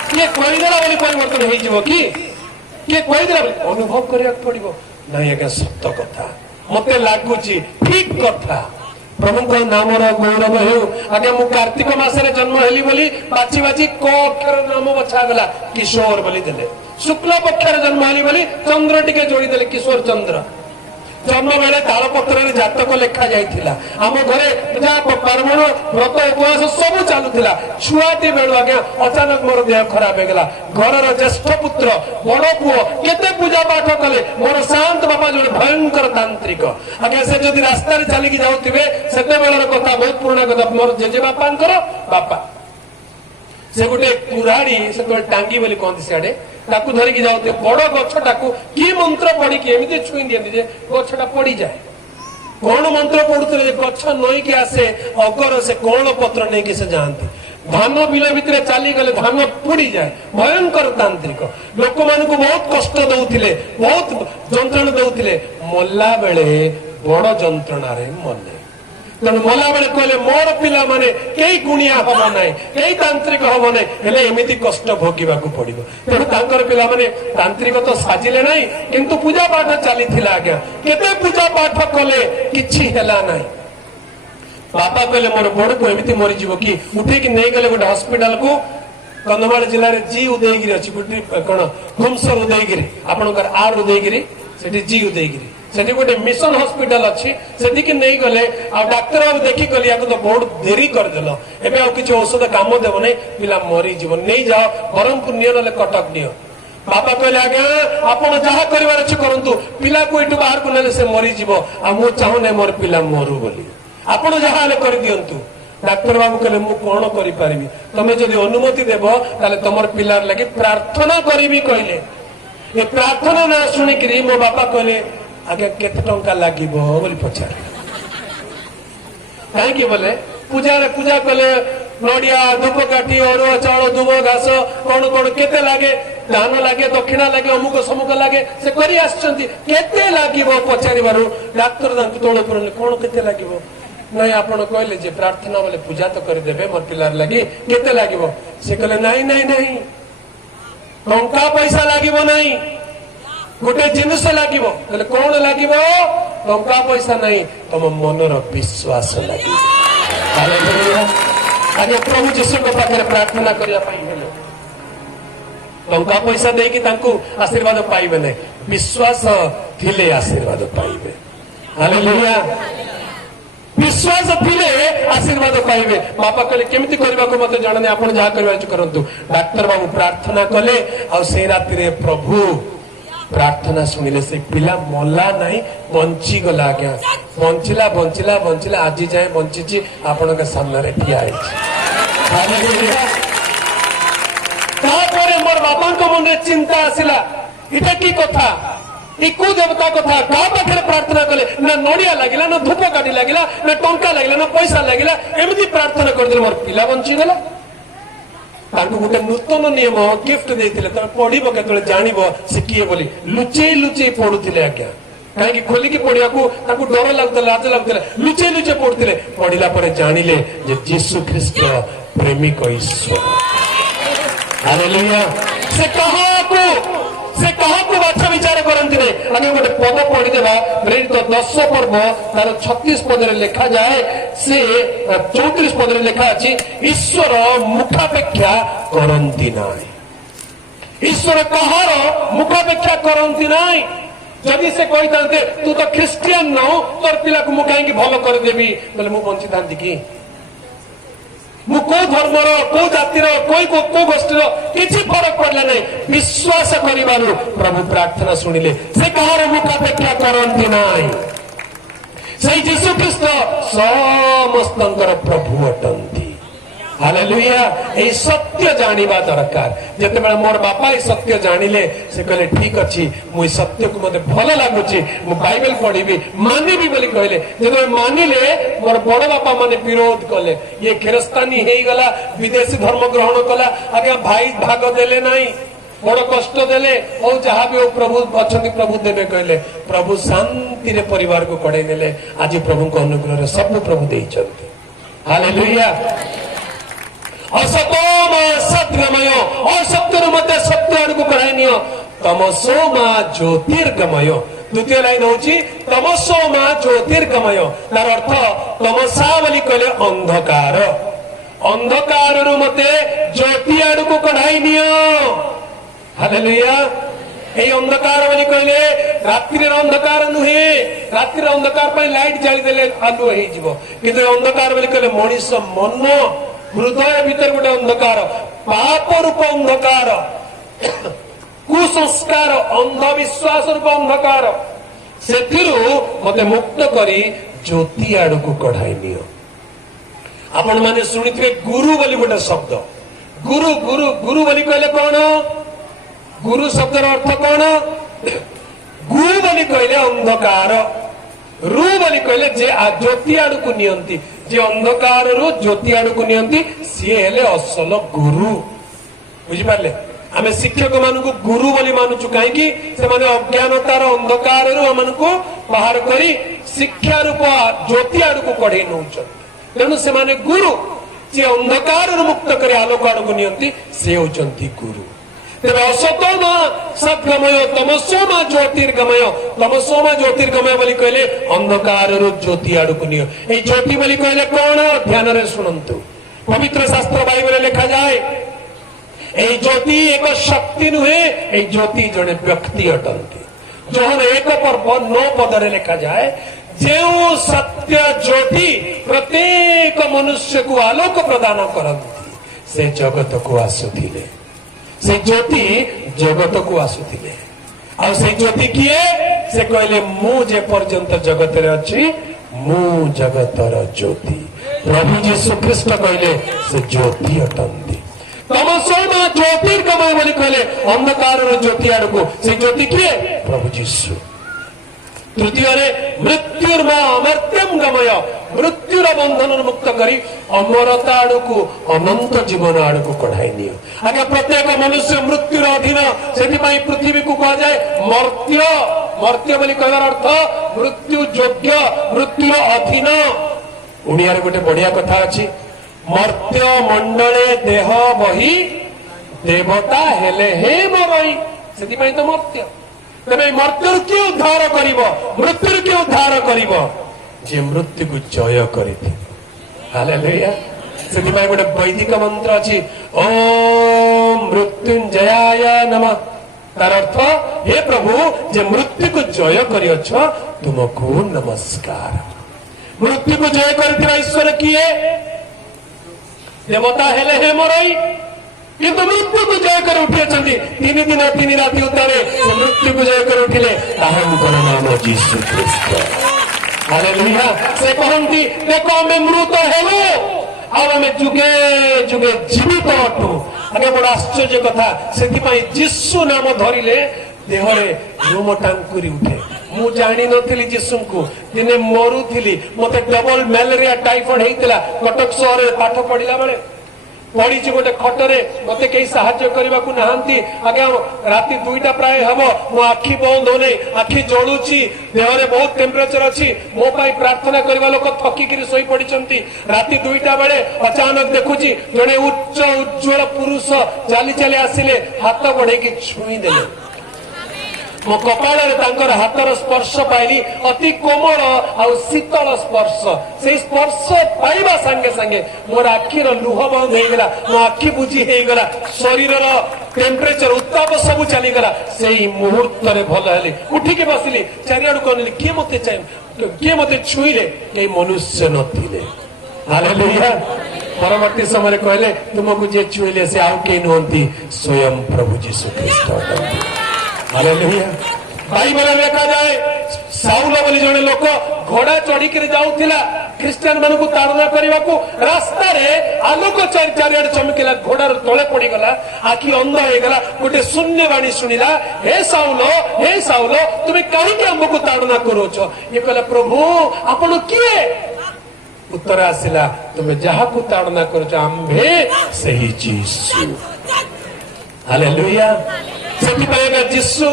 किए कहीदेला बोली परिवर्तन हो कि किए कहीदेला अनुभव करने पड़ो नहीं। आज्ञा सत कथा मते लगुच ठीक कथा। प्रभु नाम गौरव हो। आज्ञा मु कार्तिक मासरे जन्म हेली बोली बाची बाची क अक्षर नाम बछा गला किशोर बोली देले। शुक्ल पक्षर जन्म हेली बोली चंद्र टिके जोड़ी देले किशोर चंद्र। जन्म बेले तालपत्र जातक लेखा जाइथिला। आम घरे पूजा पार्वण व्रत उपवास सब चलुला। छुआटी बेलू आज्ञा अचानक मोर देह खराब हो गला। घर ज्येष्ठ पुत्र बड़ पुओ केते पूजा पाठ कले। मोर शांत बापा जो भयंकर तांत्रिक आज्ञा से जदि रास्ता चलिकी जाऊे से कथा बहुत पुराणा कथा। मोर जेजे बापांकर बापा से गोटे कुराड़ी से टांगी बोली कहते सियाड़े ताकू धरिकी जाते बड़ गछटा कि मंत्र पढ़ी एमती छुई दिखती जे गछटा पड़ी जाए। कौन मंत्र पढ़ुते गछ नईकि आसे अगर से कौन पत्र नहीं कि से जाती। धान बिल भितर चली गले धान पोड़ी जाए। भयंकर तांत्रिक लोक मान बहुत कष्ट दौले, बहुत जंत्रणा दौले। मल्ला बेले बड़ जंत्रणा मले। तेणु मला बेले कहले मोर पिला माने कई गुणिया हम ना, कई तांत्रिक हम ना, हेले एमती कष्ट भोगवा पड़ो। तेणु तांकर पिला माने तांत्रिक तो साजिले ना, किंतु पूजा पाठ चली आज्ञा केते पूजा पाठ कले किछि हेला ना। बापा कहले मोर बड़ को एमती मरीज कि उठेकी नहीं गले गोटे हस्पिटाल को। कंधमाल जिले में जी उदयगिरी अच्छी कौन हुमसर उदयगिरी आपंकर आर उदयगिरी से जी उदयगिरी से गोटे मिशन हॉस्पिटल अच्छी से नहीं गले। आ डाक्तर बाबू देखी गली या तो बहुत देरी करदेल। एवं आ किसी औषध काम देव नहीं, पिला मरीज नहीं जाओ ब्रह्मपुर नियो ना कटक नियो। बापा कहले आज्ञा आपड़ जहाँ करार अच्छे करूँ, पिला को यू बाहर को ना से मरीज मु चाहूना मोर पिला मरु बोली। आपड़ जहाँ कर दिंतु। डाक्तर बाबू कहले मु कौन करि तमें जदि अनुमति देव ताले तुम पिलार लगे प्रार्थना करी कहले। ये प्रार्थना ना शुणिक मो बापा कहले आगे केते टंका लागिबो बोली पचार। कहीं बोले पूजा कले नड़िया धूपकाठी अरुआ चाउल दुब घास कौन कौन केते लागे, दान लागे, दक्षिणा लागे, अमुक समुक लागे से करी आछंती। केते लागिबो पचारिबारु डाक्टर दांत तोळे पुरले कौन केते लागिबो नहीं। आपण कहले जे प्रार्थना बोले पूजा तो कर देबे मोर पिलार लागी केते लागिबो। से कहले नहीं नहीं नहीं टंका पैसा लागिबो नहीं, गोटे जिनस लागिबो। कहले कौन लागिबो? टंका पैसा नहीं तुम मनर विश्वास लागिबो। हालेलुया। आगे प्रभु जीशु के पाखे प्रार्थना करिया पाई हेले टंका पैसा देकी तांकू आशीर्वाद पाइबे नहीं, विश्वास थिले आशीर्वाद पाइबे। हालेलुया। विश्वास थिले आशीर्वाद पाइबे। बापा कहले केमिति करबा को मते जाने आपण जहा करबा करंतु। डाक्टर बाबू प्रार्थना कले आ से राति रे प्रभु प्रार्थना शुणिले से पिला मल्ला नहीं बंची गला। आज्ञा बंचिला बंचिला बंचिला आज जाए बंची आपण के सामने ठिया है। मोर बापा मन में चिंता आसला इटा की कथा को देवता कथा क्या पाखे प्रार्थना कले ना नड़िया लगिला ना धूप काटी लगिला ना टंका लगिला ना पैसा लगिला एमती प्रार्थना करदे मोर पिला बंची गला। गोटे नूतन नियम गिफ्ट देते पढ़व के जान से किए बोली लुचे लुचे पढ़ुले। आज्ञा कहीं खोलिकी पढ़िया डर लगुला लाज लगुला लुचे लुचे पढ़ुले। पढ़ला जानिले जे यीशु ख्रीस्ट प्रेमिक ईश्वर। हालेलुया। से कहाकू बाछा विचार करते आगे गोटे पद पढ़ीदेवा प्रेरित 10 पर्व तार 36 पद लिखा जाए से 34 पद लिखा अच्छी ईश्वर मुखापेक्षा करती ना। ईश्वर कहार मुखापेक्षा करती ना। जदि से कही था तू तो ख्रीस्टियान न तोर पिला को मुझे कहीं भल करदेवी बोले मुझे बंची था कि मु को धर्मर को जातिर कोई को गोष्ठी किसी फरक पड़ला नहीं। विश्वास करिबारु प्रभु प्रार्थना शुणिले से कहार मुखापेक्षा करती ना। से यीशु ख्रीस्ट समस्तंकर प्रभु अटंती। हालेलुया ए सत्य जानिबा दरकार जते बेला मोर बापा ए सत्य जानिले से कहले ठीक अछि मु सत्य को मते भलो लागुची मु बाइबल पढिबी मानिबी बोली कहले जते मानिले मोर बड़ बापा माने विरोध कले ये ख्रिस्तानी हेई गला विदेशी धर्म ग्रहण कला आगे भाई भाग देले नाही बड़ कष्ट देले और जहाँ भी प्रभु अच्छा प्रभु देवे कहले प्रभु शांति रे परिवार को कड़े नेले आज प्रभु को अनुग्रह सब प्रभु देइछन्ति हालेलुया असतोम सद्गमय असत्यर मध्य सत्य आड़ को कढ़ाई नियो तमसोमा ज्योतिर्गमय द्वितीय लाइन होची तमसोमा ज्योतिर्गमय तार अर्थ तमसा बोली कहले अंधकार अंधकार मते ज्योति आड़ को कढ़ाई नियो हालेलुया ए अंधकार बोली कहले रात्रि अंधकार नुहे रात्रि अंधकार पर लाइट जाली देले आलु हे जीवो किंतु अंधकार बोली कहले मनीष मन हृदय भीतर गोटे अंधकार पाप रूप अंधकार कुसंस्कार अंधविश्वास रूप अंधकार से मते मुक्त करी ज्योति आड़ को कढ़ाई नियो आपण माने सुनिथिबे गुरु बोली गोटे शब्द गुरु गुरु गुरु बोली कहले कौन गुरु शब्दर अर्थ कौन गु बोली कहले अंधकार रु बोली कहले जे ज्योति आड़ को नियंती जे अंधकार रु ज्योति आड़ को नियंती सी हेले असल गुरु बुझी पारले आमे शिक्षक मानकु गुरु बोली मानुचु काहेकि से माने अज्ञानतार अंधकार रु हमनको बाहर करी शिक्षा रूप ज्योति आड़ को कढे नउछ तेणु से माने गुरु जे अंधकार रु मुक्त करी आलोक आड़ को नियंती से होचंती गुरु तेरे असतोम सद्गमय तमसोम ज्योतिर्गमय तमसोम ज्योतिर्गमय बोली कहले अंधकार ज्योति आड़ को नियो ए ज्योति बोली कहले कौन ध्यान रे सुनंतु पवित्र शास्त्र बाइबल लिखा जाए ए ज्योति एक शक्ति नुहे ए ज्योति जड़े व्यक्ति अटंती जो एक पर्व 9 पदरे लिखा जाए जो सत्य ज्योति प्रत्येक मनुष्य को आलोक प्रदान करती से जगत को आसुथिले से ज्योति जगत को आसुथिले आ से ज्योति किए से कहले मु जे पर्यंत जगत रे अछि मु जगतर ज्योति प्रभु यीशु ख्रीष्ट कहले से ज्योति अटंती तमसोम ज्योतिर्गमय बोली कहले अंधकार ज्योति आड़ को से ज्योति किए प्रभु यीशु तृतीय मृत्युर्मा अमर्त्यम गमय मृत्युर बंधन मुक्त करी अमरता आड़ को अनंत जीवन आड़ को कढ़ाई नियो आगे प्रत्येक मनुष्य मृत्युर अधीन से पृथ्वी को कह जाए मर्त्य मर्त्य बोली कहर अर्थ मृत्यु योग्य मृत्युर अधीन ओडिया गोटे बढ़िया कथा अछि मर्त्य मंडले देह बही देवता हेले हे मरई से तो मर्त्य तेरे मृत्यु किए उद्धार करिब मृत्यु किए उद्धार करिब जे मृत्यु को जय करिथि हालेलुया सेति भाई गोटे वैदिक मंत्र अछि ओम मृत्युंजयाय नमः तार अर्थ हे प्रभु जे मृत्यु को जय करियछ तुमको नमस्कार मृत्यु को जय करथिबा ईश्वर किए देवता हेले हे मरई किंतु मृत्यु को जय कर उठे 3 दिन 3 राति उतारे मृत्यु को जय कर उठिले ताहांकर नाम यीशु ख्रीष्ट हालेलुया से कहंती देखो आमे मृत हेलो आ आमे जुगे जुगे जीवित अटु आगे बड़ आश्चर्य कथा सेति पई यीशु नाम धरिले देहरे रोम टांकुरी उठे मु जानी नथिली यीशु को दिने मरुथिली मते डबल मलेरिया टाइफाइड हेतिला कटक शहर रे पाठ पढिला बेले पड़ी गोटे खटरे मत कई साहाଯ୍य करने को नहांती आगे राति 2टा प्राय हम मो आखि बंद होने आखि जलुची देहरे बहुत टेम्परेचर अच्छी मो पाई प्रार्थना करने लोक थकिकी शोई पड़ी राति 2टा बेले अचानक देखुची जड़े उच्च उज्ज्वल पुरुष चली चली आसिले हाथ बढ़े छुईदेले मो कपाल हाथर स्पर्श पाइली अति कोमल आ शीतल स्पर्श से स्पर्श पाइबा संगे संगे मोर आखिर लुह बंद हो गला मो आखि बुझी हो गला शरीर टेम्परेचर उत्ताप सब चलीगला से मुहूर्त भल है उठिकी बसिली चारिआड़ कहली किए मत किए मत छुईले कई मनुष्य नथिले हालेलुया परवर्ती समय कहले तुमको जे छुईले से आउ के नुहंती स्वयं प्रभु यीशु ख्रीष्ट हालेलुया बाइबल लिखा जाए साउल बोली जड़े लोक घोड़ा चढ़ी जाऊला ଖ୍ରୀଷ୍ଟିଆନ ମାନଙ୍କୁ ତାଡ଼ନା କରିବାକୁ ରାସ୍ତାରେ ଆଲୋକ ଚାରିଆଡେ ଚମକିଲା, ଘୋଡାର ତଳେ ପଡିଗଲା, ଆଖି ଅନ୍ଧ ହେଇଗଲା, ଗୋଟେ ଶୂନ୍ୟବାଣୀ ଶୁଣିଲା, ହେ ସାଉଲ ତୁମେ କାହିଁକି ଆମକୁ ତାଡ଼ନା କରୁଛ? ଇଏ କହିଲା, ପ୍ରଭୁ ଆପଣ କିଏ? ଉତ୍ତର ଆସିଲା, ତୁମେ ଯାହାକୁ ତାଡ଼ନା କରୁଛ ଆମ୍ଭେ ସେହି ଯୀଶୁ। ହାଲେଲୁୟା। ସେଥିପାଇଁ ଯୀଶୁ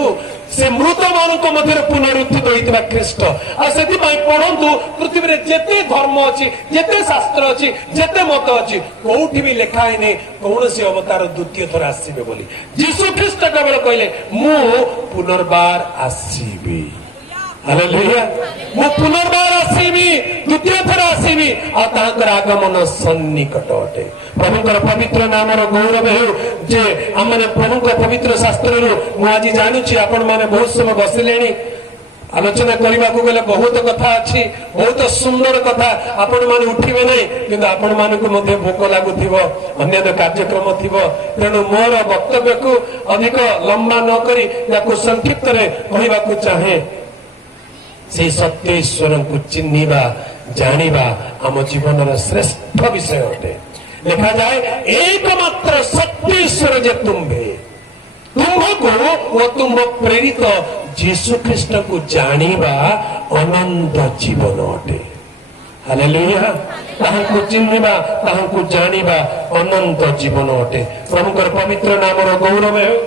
ସେ ମୃତ ମାନଙ୍କ ମଧ୍ୟରେ ପୁନରୁତ୍ଥିତ ହୋଇଥିବା ଖ୍ରୀଷ୍ଟ। ଆଉ ସେଥିପାଇଁ ପଢନ୍ତୁ, ପୃଥିବୀରେ ଯେତେ ଧର୍ମ ଅଛି, ଯେତେ ଶାସ୍ତ୍ର ଅଛି, ଯେତେ ମତ ଅଛି, କୋଉଠି ବି ଲେଖା ହେଇନି କୌଣସି ଅବତାର ଦ୍ୱିତୀୟ ଥର ଆସିବେ ବୋଲି। ଯୀଶୁ ଖ୍ରୀଷ୍ଟ କେବଳ କହିଲେ, ମୁଁ ପୁନର୍ବାର ଆସିବି। ହାଲେଲୁୟା। ମୁଁ ପୁନର୍ବାର ଆସିବି, ଦ୍ୱିତୀୟ ଥର ଆସିବି, ଆଉ ତାଙ୍କର ଆଗମନ ସନ୍ନିକଟ ଅଟେ। ପ୍ରଭୁଙ୍କର ପବିତ୍ର ନାମର ଗୌରବ ହେଉ ଯେ ଆମେ ପ୍ରଭୁଙ୍କ ପବିତ୍ର ଶାସ୍ତ୍ରରୁ ମୁଁ ଆଜି ଜାଣୁଛି ଆପଣ ମାନେ ବହୁତ ସମୟ ବସିଲେଣି। ଆଲୋଚନା କରିବାକୁ ଗଲେ ବହୁତ କଥା ଅଛି, ବହୁତ ସୁନ୍ଦର କଥା, ଆପଣ ମାନେ ଉଠିବେ ନାହିଁ, କିନ୍ତୁ ଆପଣ ମାନଙ୍କୁ ମଧ୍ୟ ଭୋକ ଲାଗୁଥିବ, ଅନ୍ୟାନ୍ୟ କାର୍ଯ୍ୟକ୍ରମ ଥିବ। ତେଣୁ ମୋର ବକ୍ତବ୍ୟକୁ ଅଧିକ ଲମ୍ବା ନ କରି ତାକୁ ସଂକ୍ଷିପ୍ତରେ କହିବାକୁ ଚାହେଁ। ସେଇ ସତ୍ୟ ଈଶ୍ୱରଙ୍କୁ ଚିହ୍ନିବା, ଜାଣିବା ଆମ ଜୀବନର ଶ୍ରେଷ୍ଠ ବିଷୟ ଅଟେ। ଲେଖାଯାଏ, ଏକମାତ୍ର ସତ୍ୟ ଈଶ୍ୱର ଯେ ତୁମ୍ଭେ, ତୁମ୍ଭକୁ ଓ ତୁମ୍ଭ ପ୍ରେରିତ ଯୀଶୁ ଖ୍ରୀଷ୍ଟଙ୍କୁ ଜାଣିବା ଅନନ୍ତ ଜୀବନ ଅଟେ। ହାଲେଲୁୟା। ତାହାଙ୍କୁ ଚିହ୍ନିବା, ତାହାଙ୍କୁ ଜାଣିବା ଅନନ୍ତ ଜୀବନ ଅଟେ। ପ୍ରଭୁଙ୍କର ପବିତ୍ର ନାମର ଗୌରବ ହେଉ।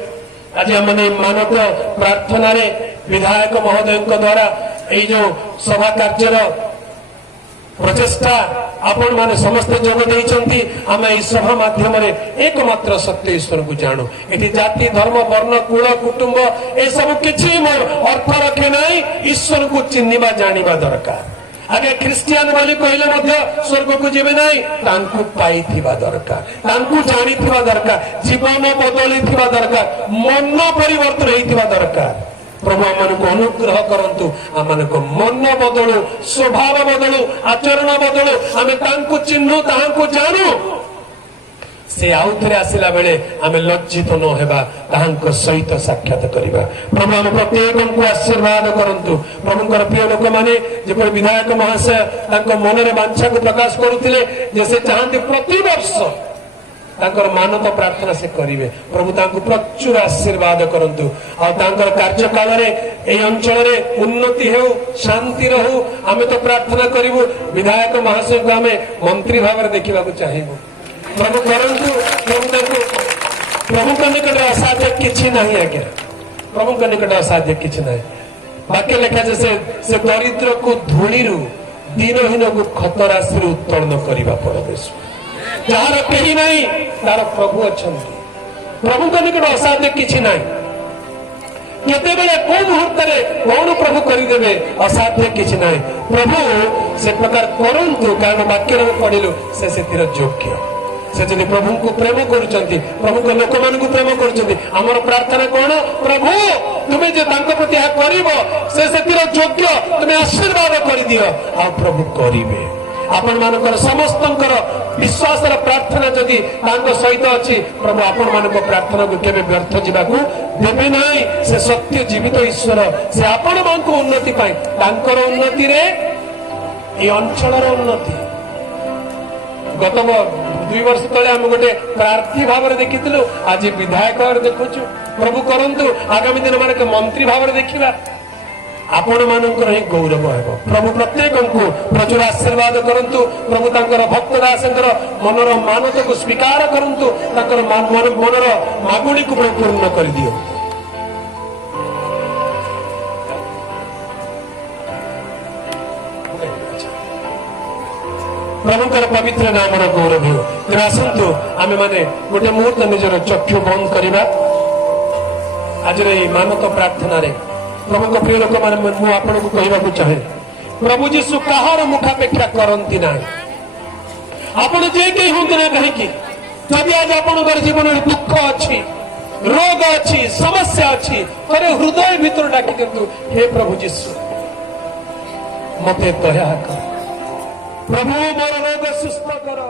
ଆଜି ଆମେ ମାନକ ପ୍ରାର୍ଥନାରେ ବିଧାୟକ ମହୋଦୟଙ୍କ ଦ୍ୱାରା ଏଇ ଯୋଉ ସଭା କାର୍ଯ୍ୟର ପ୍ରଚେଷ୍ଟା ଆପଣ ମାନେ ସମସ୍ତେ ଯୋଗ ଦେଇଛନ୍ତି। ଆମେ ଏହି ସଭା ମାଧ୍ୟମରେ ଏକମାତ୍ର ସତ୍ୟ ଈଶ୍ୱରଙ୍କୁ ଜାଣୁ। ଏଠି ଜାତି, ଧର୍ମ, ବର୍ଣ୍ଣ, କୁଳ, କୁଟୁମ୍ବ ଏସବୁ କିଛି ଅର୍ଥ ରଖେ ନାହିଁ। ଈଶ୍ୱରଙ୍କୁ ଚିହ୍ନିବା, ଜାଣିବା ଦରକାର। ଆଗେ ଖ୍ରୀଷ୍ଟିଆନ ବୋଲି କହିଲେ ମଧ୍ୟ ସ୍ୱର୍ଗକୁ ଯିବେ ନାହିଁ, ତାଙ୍କୁ ପାଇଥିବା ଦରକାର, ତାଙ୍କୁ ଜାଣିଥିବା ଦରକାର, ଜୀବନ ବଦଳିଥିବା ଦରକାର, ମନ ପରିବର୍ତ୍ତନ ହେଇଥିବା ଦରକାର। ପ୍ରଭୁ ଆମମାନଙ୍କୁ ଅନୁଗ୍ରହ କରନ୍ତୁ, ଆମମାନଙ୍କ ମନ ବଦଳୁ, ସ୍ୱଭାବ ବଦଳୁ, ଆଚରଣ ବଦଳୁ, ଆମେ ତାଙ୍କୁ ଚିହ୍ନୁ, ତାହାଙ୍କୁ ଜାଣୁ। ସେ ଆଉ ଥରେ ଆସିଲା ବେଳେ ଆମେ ଲଜ୍ଜିତ ନ ହେବା, ତାହାଙ୍କ ସହିତ ସାକ୍ଷାତ କରିବା। ପ୍ରଭୁ ଆମ ପ୍ରତ୍ୟେକଙ୍କୁ ଆଶୀର୍ବାଦ କରନ୍ତୁ। ପ୍ରଭୁଙ୍କର ପ୍ରିୟ ଲୋକମାନେ ଯେପରି ବିଧାୟକ ମହାଶୟ ତାଙ୍କ ମନରେ ବାଞ୍ଛାକୁ ପ୍ରକାଶ କରୁଥିଲେ ଯେ ସେ ଚାହାନ୍ତି ପ୍ରତିବର୍ଷ ତାଙ୍କର ମାନତ ପ୍ରାର୍ଥନା ସେ କରିବେ। ପ୍ରଭୁ ତାଙ୍କୁ ପ୍ରଚୁର ଆଶୀର୍ବାଦ କରନ୍ତୁ। ଆଉ ତାଙ୍କର କାର୍ଯ୍ୟକାଳରେ ଏହି ଅଞ୍ଚଳରେ ଉନ୍ନତି ହେଉ, ଶାନ୍ତି ରହୁ। ଆମେ ତ ପ୍ରାର୍ଥନା କରିବୁ ବିଧାୟକ ମହାଶୟଙ୍କୁ ଆମେ ମନ୍ତ୍ରୀ ଭାବରେ ଦେଖିବାକୁ ଚାହିଁବୁ। ପ୍ରଭୁ କରନ୍ତୁ। ପ୍ରଭୁଙ୍କ ନିକଟରେ ଅସାଧ୍ୟ କିଛି ନାହିଁ ଆଜ୍ଞା, ପ୍ରଭୁଙ୍କ ନିକଟରେ ଅସାଧ୍ୟ କିଛି ନାହିଁ। ବାକ୍ୟ ଲେଖାଯାଏ, ସେ ଦରିଦ୍ରକୁ ଧୂଳିରୁ, ଦିନହୀନକୁ ଖତରାଶିରୁ ଉତ୍ତୋଳନ କରିବା ପରମେଶ୍ୱର। ଯାହାର କେହି ନାହିଁ ତାର ପ୍ରଭୁ ଅଛନ୍ତି। ପ୍ରଭୁଙ୍କ ନିକଟ ଅସାଧ୍ୟ କିଛି ନାହିଁ। କେତେବେଳେ କୋଉ ମୁହୂର୍ତ୍ତରେ କଣ ପ୍ରଭୁ କରିଦେବେ, ଅସାଧ୍ୟ କିଛି ନାହିଁ। ପ୍ରଭୁ ସେ ପ୍ରକାର କରନ୍ତୁ, କାରଣ ବାକ୍ୟରେ ପଢିଲୁ ସେ ସେଥିର ଯୋଗ୍ୟ। ସେ ଯଦି ପ୍ରଭୁଙ୍କୁ ପ୍ରେମ କରୁଛନ୍ତି, ପ୍ରଭୁଙ୍କ ଲୋକମାନଙ୍କୁ ପ୍ରେମ କରୁଛନ୍ତି, ଆମର ପ୍ରାର୍ଥନା କଣ? ପ୍ରଭୁ ତୁମେ ଯେ ତାଙ୍କ ପ୍ରତି ଏହା କରିବ ସେ ସେଥିର ଯୋଗ୍ୟ, ତୁମେ ଆଶୀର୍ବାଦ କରିଦିଅ। ଆଉ ପ୍ରଭୁ କରିବେ। ଆପଣ ମାନଙ୍କର ସମସ୍ତଙ୍କର ବିଶ୍ୱାସର ପ୍ରାର୍ଥନା ଯଦି ତାଙ୍କ ସହିତ ଅଛି, ପ୍ରଭୁ ଆପଣ ମାନଙ୍କ ପ୍ରାର୍ଥନାକୁ କେବେ ବ୍ୟର୍ଥ ଯିବାକୁ ଦେବେ ନାହିଁ। ସେ ସତ୍ୟ ଜୀବିତ ଈଶ୍ୱର। ସେ ଆପଣ ମାନଙ୍କ ଉନ୍ନତି ପାଇଁ, ତାଙ୍କର ଉନ୍ନତିରେ এই অঞ্চলর উন্নতি। গত 2 ବର୍ଷ ତଳେ ଆମେ ଗୋଟେ ପ୍ରାର୍ଥୀ ଭାବରେ ଦେଖିଥିଲୁ, ଆଜି ବିଧାୟକ ଭାବରେ ଦେଖୁଛୁ। ପ୍ରଭୁ କରନ୍ତୁ ଆଗାମୀ ଦିନ ମାନକେ ମନ୍ତ୍ରୀ ଭାବରେ ଦେଖିବା। ଆପଣ ମାନଙ୍କର ହିଁ ଗୌରବ ହେବ। ପ୍ରଭୁ ପ୍ରତ୍ୟେକଙ୍କୁ ପ୍ରଚୁର ଆଶୀର୍ବାଦ କରନ୍ତୁ। ପ୍ରଭୁ ତାଙ୍କର ଭକ୍ତ ଦାସଙ୍କର ମନର ମାନତକୁ ସ୍ୱୀକାର କରନ୍ତୁ। ତାଙ୍କର ମନର ମାଗୁଣିକୁ ପୂର୍ଣ୍ଣ କରିଦିଅ। ପ୍ରଭୁଙ୍କର ପବିତ୍ର ନାମର ଗୌରବ ହେଉ। ତେଣୁ ଆସନ୍ତୁ ଆମେ ମାନେ ଗୋଟେ ମୁହୂର୍ତ୍ତ ନିଜର ଚକ୍ଷୁ ବନ୍ଦ କରିବା। ଆଜିର ଏହି ମାନତ ପ୍ରାର୍ଥନାରେ ପ୍ରଭୁଙ୍କ ପ୍ରିୟ ଲୋକମାନେ, ମୁଁ ଆପଣଙ୍କୁ କହିବାକୁ ଚାହେଁ, ପ୍ରଭୁ ଯୀଶୁ କାହାର ମୁଖାପେକ୍ଷା କରନ୍ତି ନାହିଁ। ଆପଣ ଯେ କେହି ହୁଅନ୍ତୁ ନା କାହିଁକି, ଯଦି ଆଜି ଆପଣଙ୍କର ଜୀବନରେ ଦୁଃଖ ଅଛି, ରୋଗ ଅଛି, ସମସ୍ୟା ଅଛି, ଥରେ ହୃଦୟ ଭିତରୁ ଡାକି ଦିଅନ୍ତୁ, ହେ ପ୍ରଭୁ ଯୀଶୁ ମତେ ଦୟା କର, ପ୍ରଭୁ ମୋର ରୋଗ ସୁସ୍ଥ କର।